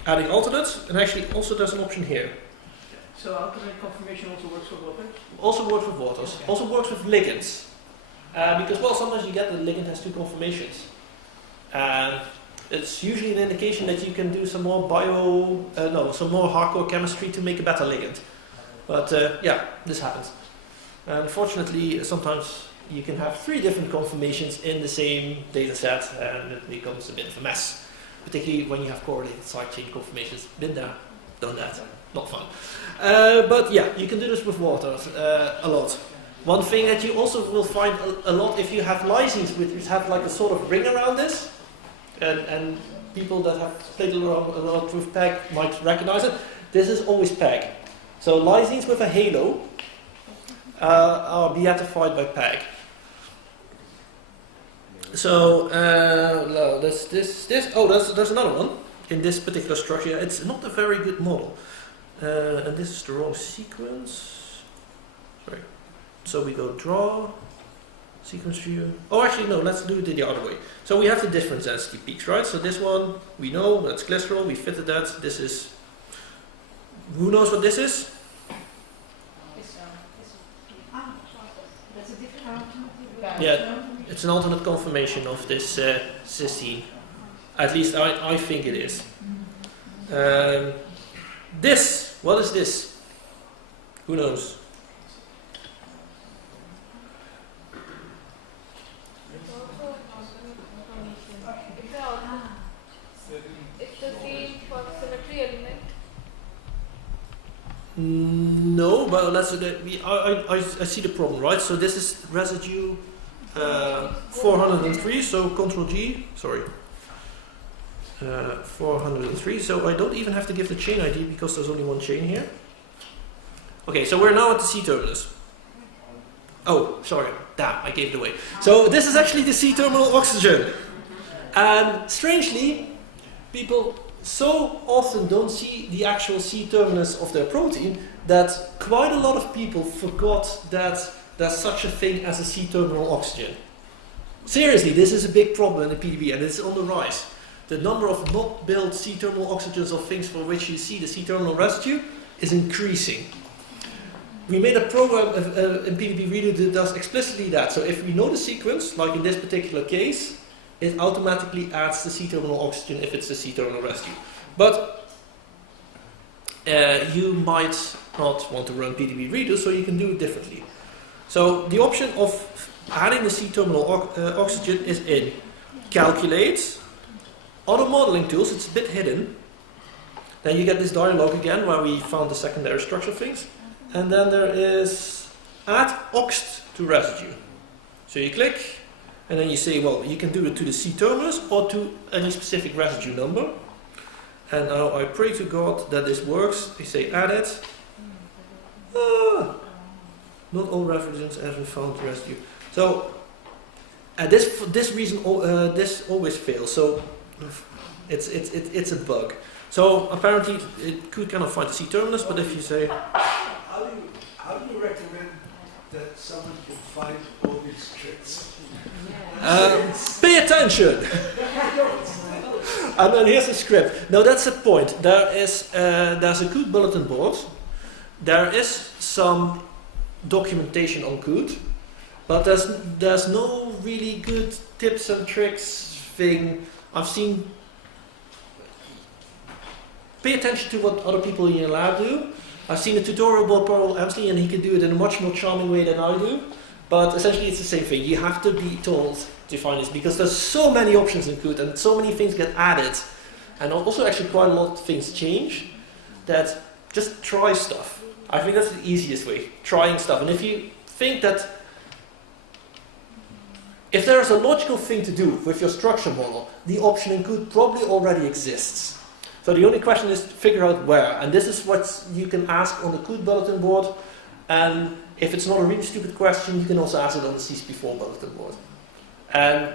adding alternates, and actually also there's an option here. So alternate conformation also works for waters? Also works with waters, Okay. also works with ligands. Because, well, sometimes you get the ligand has 2 conformations. And it's usually an indication that you can do some more some more hardcore chemistry to make a better ligand. But yeah, this happens. Unfortunately, sometimes you can have 3 different conformations in the same data set, and it becomes a bit of a mess. Particularly when you have correlated side chain conformations. Been there, done that. Not fun. But yeah, you can do this with water a lot. One thing that you also will find a lot if you have lysines which have like a sort of ring around this, and people that have played a lot with PEG might recognize it. This is always PEG. So lysines with a halo are beatified by PEG. So there's another one in this particular structure. It's not a very good model, and this is the wrong sequence. Sorry. So we go draw, sequence view. Oh, actually no, let's do it the other way. So we have the difference density peaks, right? So this one, we know, that's glycerol, we fitted that. This is, who knows what this is? That's a different alternative. Yeah, it's an alternate conformation of this cysteine. At least I think it is. This, what is this? Who knows? It's the same for symmetry element. No, but I see the problem, right? So this is residue 403, so Control G, sorry. 403, so I don't even have to give the chain ID because there's only one chain here. Okay, so we're now at the C-terminus. Oh, sorry, damn, I gave it away. So this is actually the C-terminal oxygen. And strangely, people so often don't see the actual C-terminus of their protein that quite a lot of people forgot that there's such a thing as a C-terminal oxygen. Seriously, this is a big problem in the PDB, and it's on the rise. The number of not built C-terminal oxygens of things for which you see the C-terminal residue is increasing. We made a program in PDB Reader that does explicitly that. So if we know the sequence, like in this particular case, it automatically adds the C-terminal oxygen if it's the C-terminal residue. But you might not want to run PDB Reader, so you can do it differently. So the option of adding the C-terminal oxygen is in Calculate, Other Modeling Tools, it's a bit hidden. Then you get this dialog again where we found the secondary structure things. And then there is Add Oxt to Residue. So you click, and then you say, well, you can do it to the C-terminus or to any specific residue number. And now I pray to God that this works. I say add it. Not all references have been found to residue. So For this reason, this always fails. So it's a bug. So apparently it could kind of find the C terminus, but if you say How do you recommend that someone can find all these tricks? pay attention. And then here's the script. Now that's the point. There's a COOT bulletin board. There is some documentation on COOT, but there's no really good tips and tricks thing. I've seen. Pay attention to what other people in your lab do. I've seen a tutorial about Paul Emsley, and he can do it in a much more charming way than I do. But essentially, it's the same thing. You have to be told to find this because there's so many options in COOT, and so many things get added, and also actually quite a lot of things change. That just try stuff. I think that's the easiest way. Trying stuff, and if you think that if there is a logical thing to do with your structure model, the option in COOT probably already exists. So the only question is to figure out where, and this is what you can ask on the COOT bulletin board. And if it's not a really stupid question, you can also ask it on the CCP4 bulletin board. And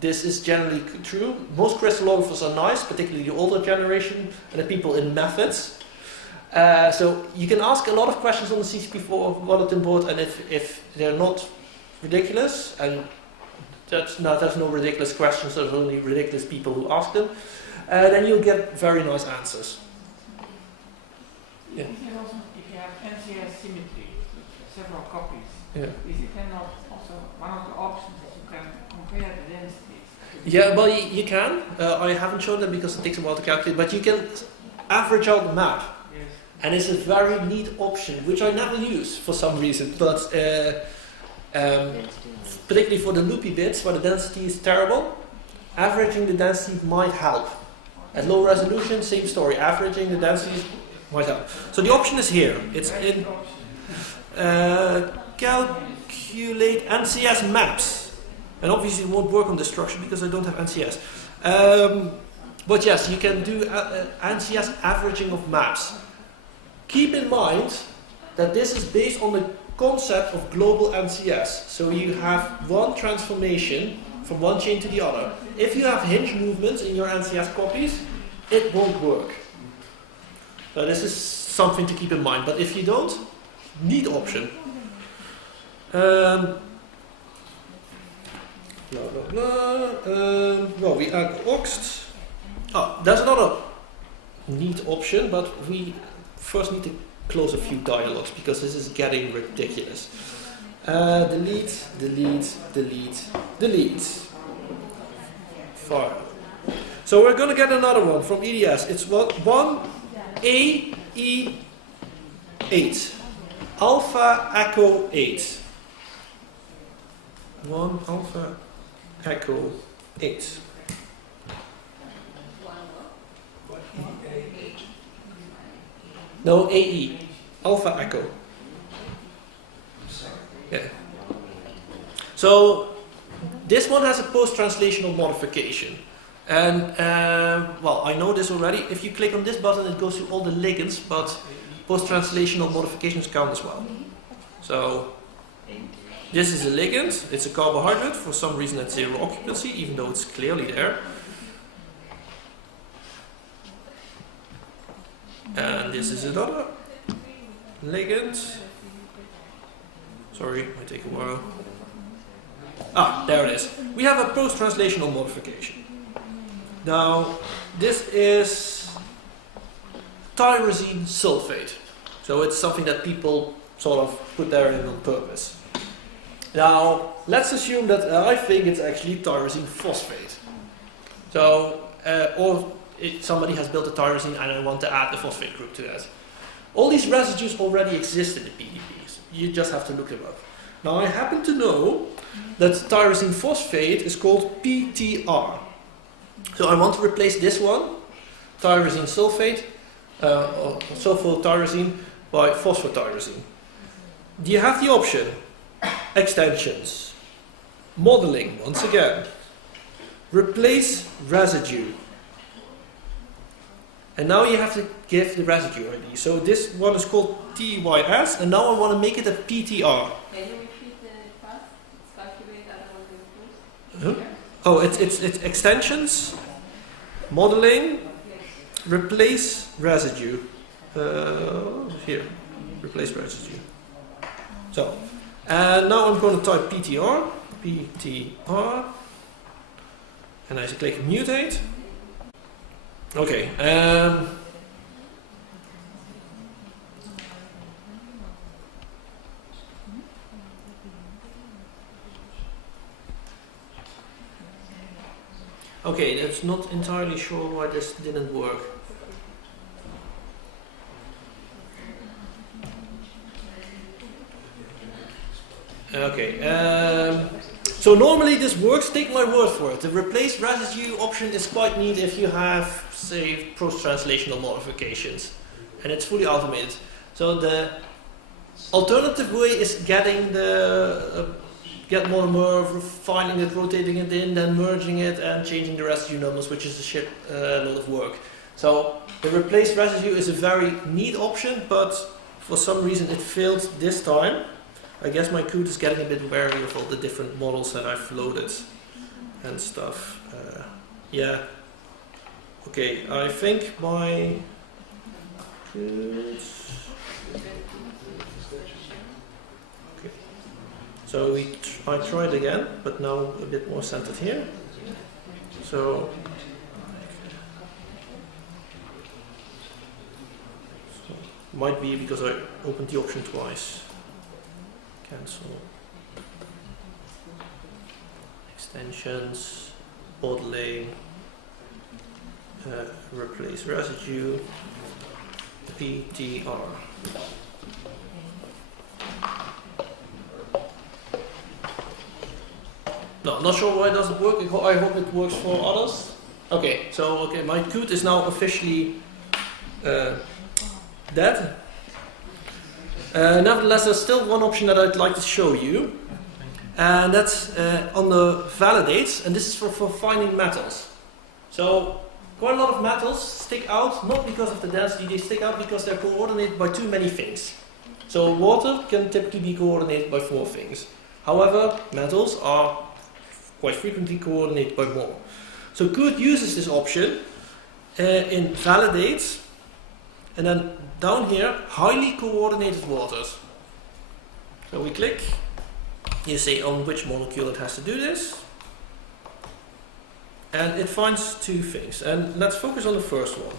this is generally true. Most crystallographers are nice, particularly the older generation and the people in methods. So you can ask a lot of questions on the CCP4 bulletin board, and if they're not ridiculous, and there's no ridiculous questions, there's only ridiculous people who ask them, then you'll get very nice answers. Yeah. If you have NCS symmetry, several copies, Yeah. is it then not also one of the options that you can compare the densities? Yeah, well, you can. I haven't shown that because it takes a while to calculate, but you can average out the map. Yes. And it's a very neat option, which I never use for some reason, but particularly for the loopy bits where the density is terrible, averaging the density might help. At low resolution, same story, averaging the densities might help. So the option is here. It's in calculate NCS maps. And obviously it won't work on this structure because I don't have NCS. But yes, you can do NCS averaging of maps. Keep in mind that this is based on the concept of global NCS. So you have one transformation from one chain to the other. If you have hinge movements in your NCS copies, it won't work. So this is something to keep in mind. But if you don't, neat option. Well, we add oxt. Oh, there's another neat option, but we first need to close a few dialogues because this is getting ridiculous. Delete, delete, delete, delete. File. So we're going to get another one from EDS. It's 1AE8. Alpha Echo 8. 1 Alpha Echo 8. No, AE. Alpha Echo. Yeah. So this one has a post-translational modification. And, well, I know this already. If you click on this button, it goes through all the ligands, but post-translational modifications count as well. So this is a ligand. It's a carbohydrate. For some reason, it's zero occupancy, even though it's clearly there. And this is another ligand. Sorry, it might take a while. Ah, there it is. We have a post-translational modification. Now, this is tyrosine sulfate. So it's something that people sort of put there in on purpose. Now, let's assume that I think it's actually tyrosine phosphate. So, somebody has built a tyrosine and I want to add the phosphate group to that. All these residues already exist in the PDBs. You just have to look them up. Now, I happen to know that tyrosine phosphate is called PTR. So I want to replace this one, tyrosine sulfate, or sulfotyrosine, by phosphotyrosine. Do you have the option? Extensions. Modeling, once again. Replace residue. And now you have to give the residue ID. So this one is called TYS, and now I want to make it a PTR. Can you repeat the path? It's calculate other one to Oh, it's extensions, modeling, replace residue. Here, replace residue. So, and now I'm going to type PTR, and I click mutate. Okay. Okay, that's not entirely sure why this didn't work. Okay, so normally this works, take my word for it. The replace residue option is quite neat if you have, say, post-translational modifications. And it's fully automated. So the alternative way is getting the get monomer, refining it, rotating it in, then merging it and changing the residue numbers, which is a shit load of work. So the replace residue is a very neat option, but for some reason it failed this time. I guess my code is getting a bit wary of all the different models that I've loaded and stuff. Yeah. Okay, I think my code. Okay. So I tried again, but now a bit more centered here. So might be because I opened the option twice. Cancel. Extensions, modeling, replace residue, PTR. No, I'm not sure why it doesn't work. I hope it works for others. Okay, so my code is now officially dead. Nevertheless, there's still one option that I'd like to show you, and that's on the validates, and this is for finding metals. So quite a lot of metals stick out, not because of the density, they stick out because they're coordinated by too many things. So water can typically be coordinated by 4 things. However, metals are quite frequently coordinated by more. So Qt uses this option in validates, and then down here, highly coordinated waters. So we click, you say on which molecule it has to do this, and it finds 2 things. And let's focus on the first one.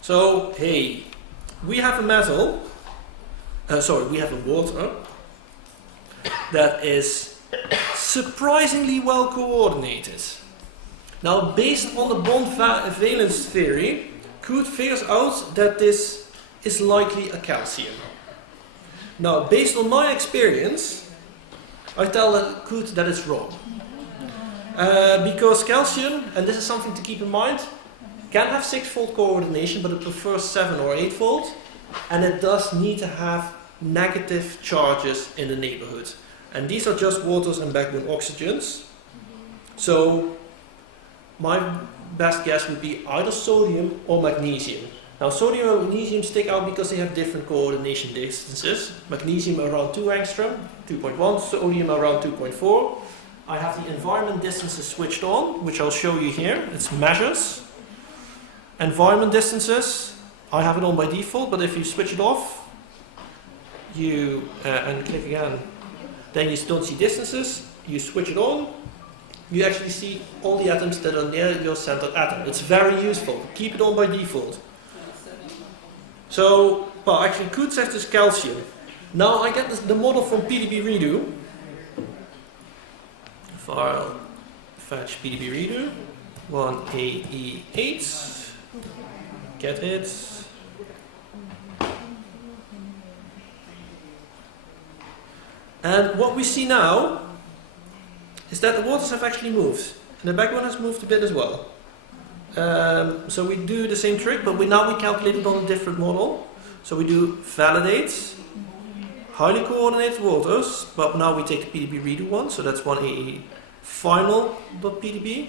So, hey, we have a metal, we have a water that is surprisingly well coordinated. Now, based on the bond valence theory, Qt figures out that this is likely a calcium. Now, based on my experience, I tell Qt that it's wrong. Because calcium, and this is something to keep in mind, can have 6-fold coordination, but it prefers 7 or 8-fold, and it does need to have negative charges in the neighborhood. And these are just waters and backbone oxygens. So my best guess would be either sodium or magnesium. Now sodium and magnesium stick out because they have different coordination distances. Magnesium around 2 angstrom, 2.1, sodium around 2.4. I have the environment distances switched on, which I'll show you here. It's measures. Environment distances, I have it on by default, but if you switch it off, and click again, then you don't see distances. You switch it on, you actually see all the atoms that are near your centered atom. It's very useful. Keep it on by default. So, well, actually, Qt says this calcium. Now I get the model from PDB redo. File, fetch PDB redo, 1AE8, get it. And what we see now is that the waters have actually moved. And the backbone has moved a bit as well. So we do the same trick, but now we calculate it on a different model. So we do validate, highly coordinated waters, but now we take the PDB redo one, so that's 1AE final.pdb,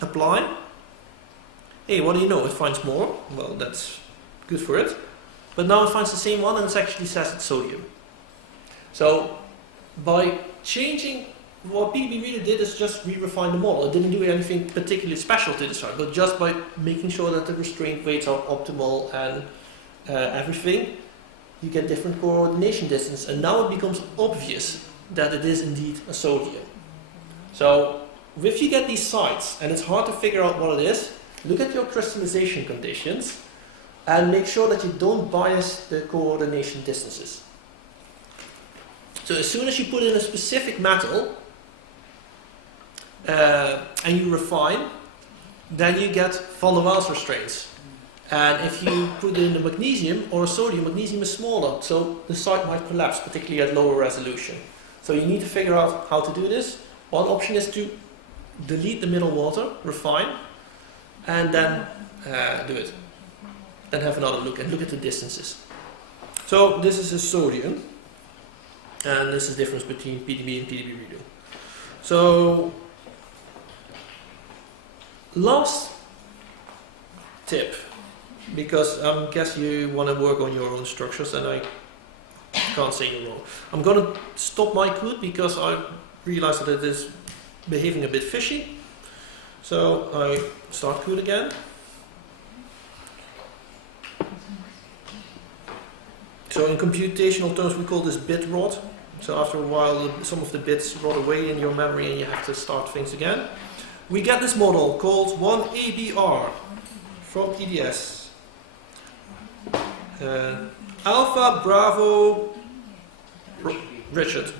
apply. Hey, what do you know? It finds more. Well, that's good for it. But now it finds the same one and it actually says it's sodium. So by changing what PDB really did is just re-refine the model. It didn't do anything particularly special to the site, but just by making sure that the restraint weights are optimal and everything, you get different coordination distance, and now it becomes obvious that it is indeed a sodium. So if you get these sites and it's hard to figure out what it is, look at your crystallization conditions and make sure that you don't bias the coordination distances. So as soon as you put in a specific metal and you refine, then you get van der Waals restraints. And if you put in a magnesium or a sodium, magnesium is smaller, so the site might collapse, particularly at lower resolution. So you need to figure out how to do this. One option is to delete the middle water, refine, and then do it. Then have another look and look at the distances. So this is a sodium, and this is the difference between PDB and PDB redo. So last tip, because I guess you want to work on your own structures, and I can't say you're wrong. I'm going to stop my code because I realized that it is behaving a bit fishy. So I start code again. So in computational terms we call this bit rot. So after a while some of the bits rot away in your memory and you have to start things again. We get this model called 1ABR from EDS. Alpha Bravo Richard.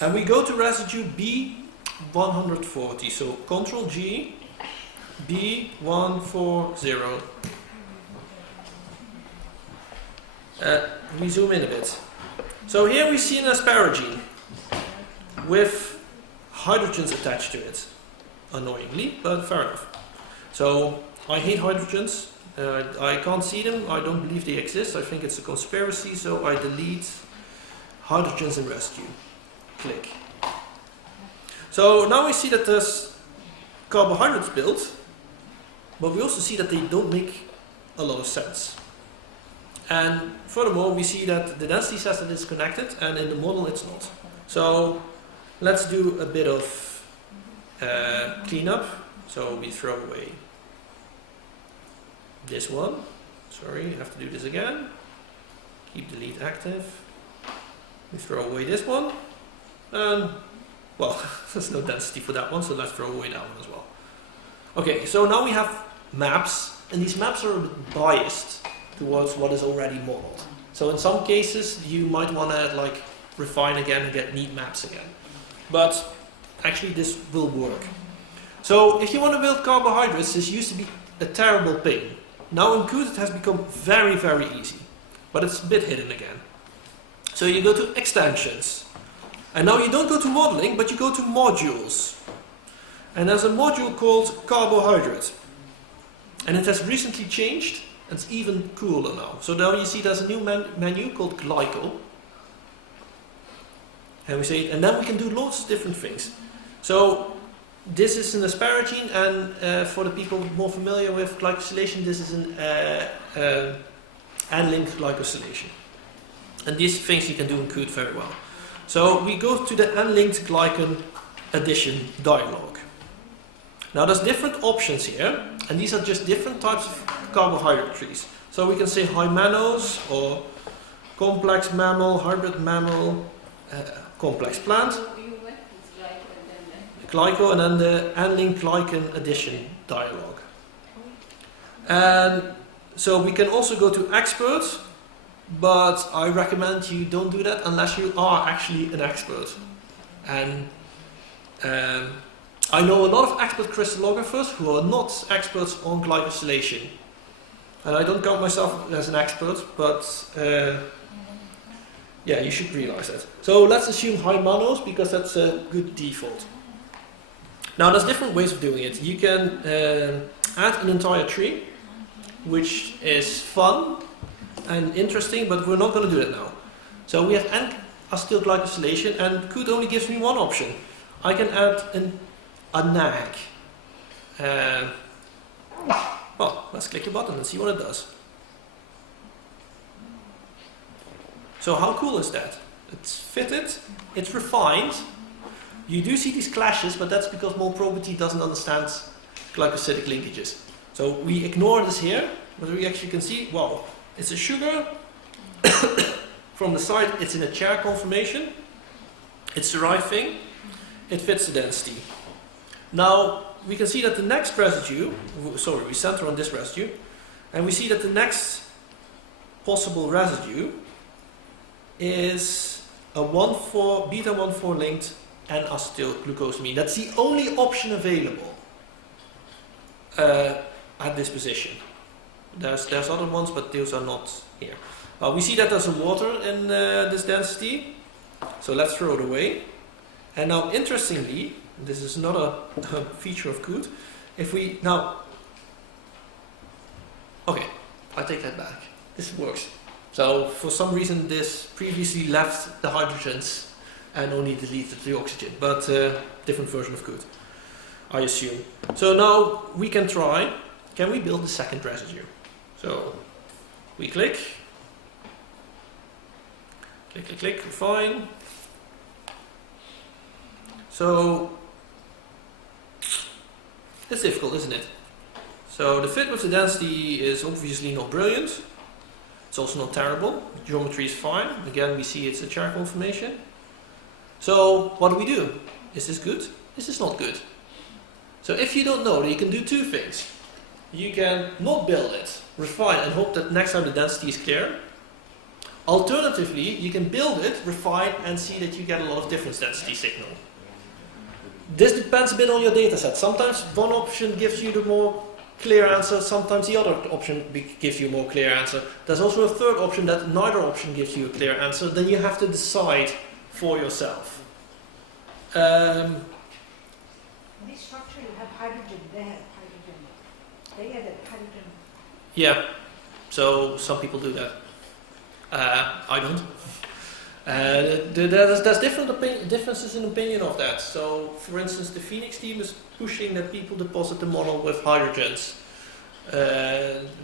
And we go to residue B140. So Control G, B140. We zoom in a bit. So here we see an asparagine with hydrogens attached to it. Annoyingly, but fair enough. So I hate hydrogens. I can't see them. I don't believe they exist. I think it's a conspiracy. So I delete hydrogens in residue. Click. So now we see that there's carbohydrates built, but we also see that they don't make a lot of sense. And furthermore, we see that the density says that it's connected, and in the model it's not. So let's do a bit of cleanup. So we throw away this one. Sorry, you have to do this again. Keep delete active. We throw away this one. And, well, there's no density for that one, so let's throw away that one as well. Okay, so now we have maps, and these maps are a bit biased towards what is already modeled. So in some cases, you might want to like refine again and get neat maps again. But actually this will work. So if you want to build carbohydrates, this used to be a terrible pain. Now in Qt it has become very, very easy. But it's a bit hidden again. So you go to extensions. And now you don't go to modeling, but you go to modules. And there's a module called carbohydrate. And it has recently changed. It's even cooler now. So now you see there's a new menu called glyco. And we say, and then we can do lots of different things. So this is an asparagine, and for the people more familiar with glycosylation, this is an N-linked glycosylation. And these things you can do in Qt very well. So we go to the N-linked glycan addition dialog. Now there's different options here, and these are just different types of carbohydrate trees. So we can say high mannose, or complex mammal, hybrid mammal, complex plant. Glyco, and then the N-linked glycan addition dialog. And so we can also go to expert, but I recommend you don't do that unless you are actually an expert. And I know a lot of expert crystallographers who are not experts on glycosylation. And I don't count myself as an expert, but yeah, you should realize that. So let's assume high mannose, because that's a good default. Now there's different ways of doing it. You can add an entire tree, which is fun and interesting, but we're not going to do that now. So we have N-acetyl glycosylation, and Qt only gives me one option. I can add a NAG. Well, let's click the button and see what it does. So how cool is that? It's fitted, it's refined. You do see these clashes, but that's because Molprobity doesn't understand glycosidic linkages. So we ignore this here, but we actually can see, wow, it's a sugar. From the side, it's in a chair conformation. It's the right thing. It fits the density. Now, we can see that the next residue, sorry, we center on this residue, and we see that the next possible residue is a beta 1,4 linked N-acetylglucosamine. That's the only option available at this position. There's other ones, but those are not here. We see that there's a water in this density, so let's throw it away. And now, interestingly, this is another feature of Qt. If we now, okay, I take that back. This works. So for some reason, this previously left the hydrogens and only deleted the oxygen, but different version of Qt, I assume. So now we can try. Can we build the second residue? So we click, refine. So it's difficult, isn't it? So the fit with the density is obviously not brilliant. It's also not terrible. The geometry is fine. Again, we see it's a chair conformation. So what do? Is this good? Is this not good? So if you don't know, you can do two things. You can not build it, refine, and hope that next time the density is clear. Alternatively, you can build it, refine, and see that you get a lot of difference density signal. This depends a bit on your data set. Sometimes one option gives you the more clear answer, sometimes the other option gives you a more clear answer. There's also a third option that neither option gives you a clear answer. Then you have to decide for yourself. In this structure you have hydrogen, they have hydrogen. They added hydrogen. Yeah, so some people do that. I don't. There's differences in opinion of that. So, for instance, the Phoenix team is pushing that people deposit the model with hydrogens.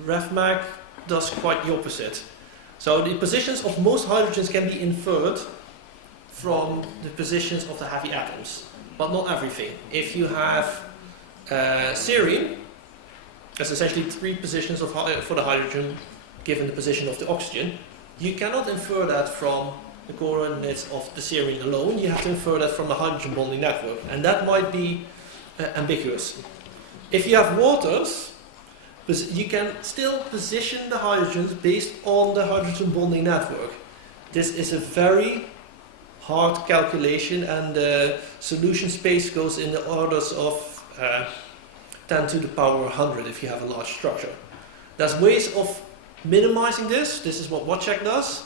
RefMag does quite the opposite. So the positions of most hydrogens can be inferred from the positions of the heavy atoms, but not everything. If you have serine, there's essentially 3 positions for the hydrogen given the position of the oxygen. You cannot infer that from the coordinates of the serine alone. You have to infer that from the hydrogen bonding network, and that might be ambiguous. If you have waters, you can still position the hydrogens based on the hydrogen bonding network. This is a very hard calculation, and the solution space goes in the orders of 10 to the power 100 if you have a large structure. There's ways of minimizing this. This is what WhatCheck does,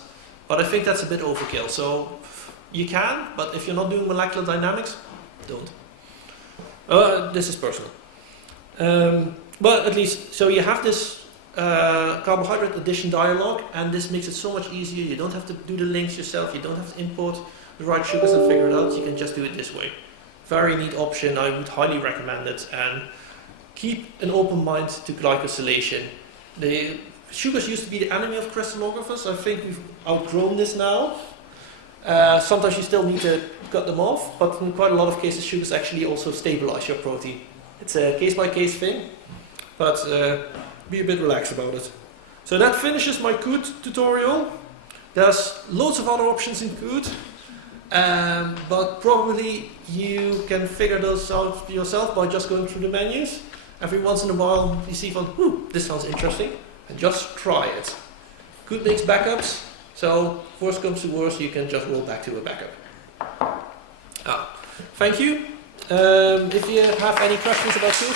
but I think that's a bit overkill. So you can, but if you're not doing molecular dynamics, don't. This is personal. But at least, so you have this carbohydrate addition dialog, and this makes it so much easier. You don't have to do the links yourself. You don't have to import the right sugars and figure it out. You can just do it this way. Very neat option. I would highly recommend it. And keep an open mind to glycosylation. The sugars used to be the enemy of crystallographers. I think we've outgrown this now. Sometimes you still need to cut them off, but in quite a lot of cases, sugars actually also stabilize your protein. It's a case-by-case thing, but be a bit relaxed about it. So that finishes my Qt tutorial. There's loads of other options in Qt, but probably you can figure those out yourself by just going through the menus. Every once in a while, you see this sounds interesting, and just try it. Qt makes backups, so worst comes to worst, you can just roll back to a backup. Thank you. If you have any questions about Qt,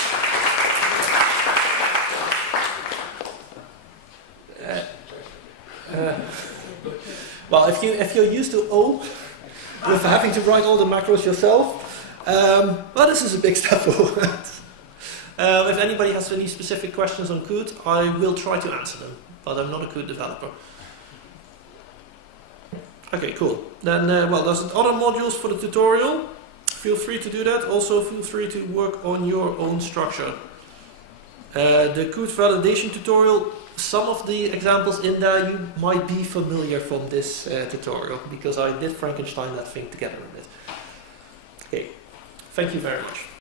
well, if you're used to O, with having to write all the macros yourself, well, this is a big step forward. If anybody has any specific questions on Qt, I will try to answer them, but I'm not a Qt developer. Okay, cool. Then, well, there's other modules for the tutorial. Feel free to do that. Also, feel free to work on your own structure. The code validation tutorial, some of the examples in there you might be familiar from this tutorial, because I did Frankenstein that thing together a bit. Okay, thank you very much.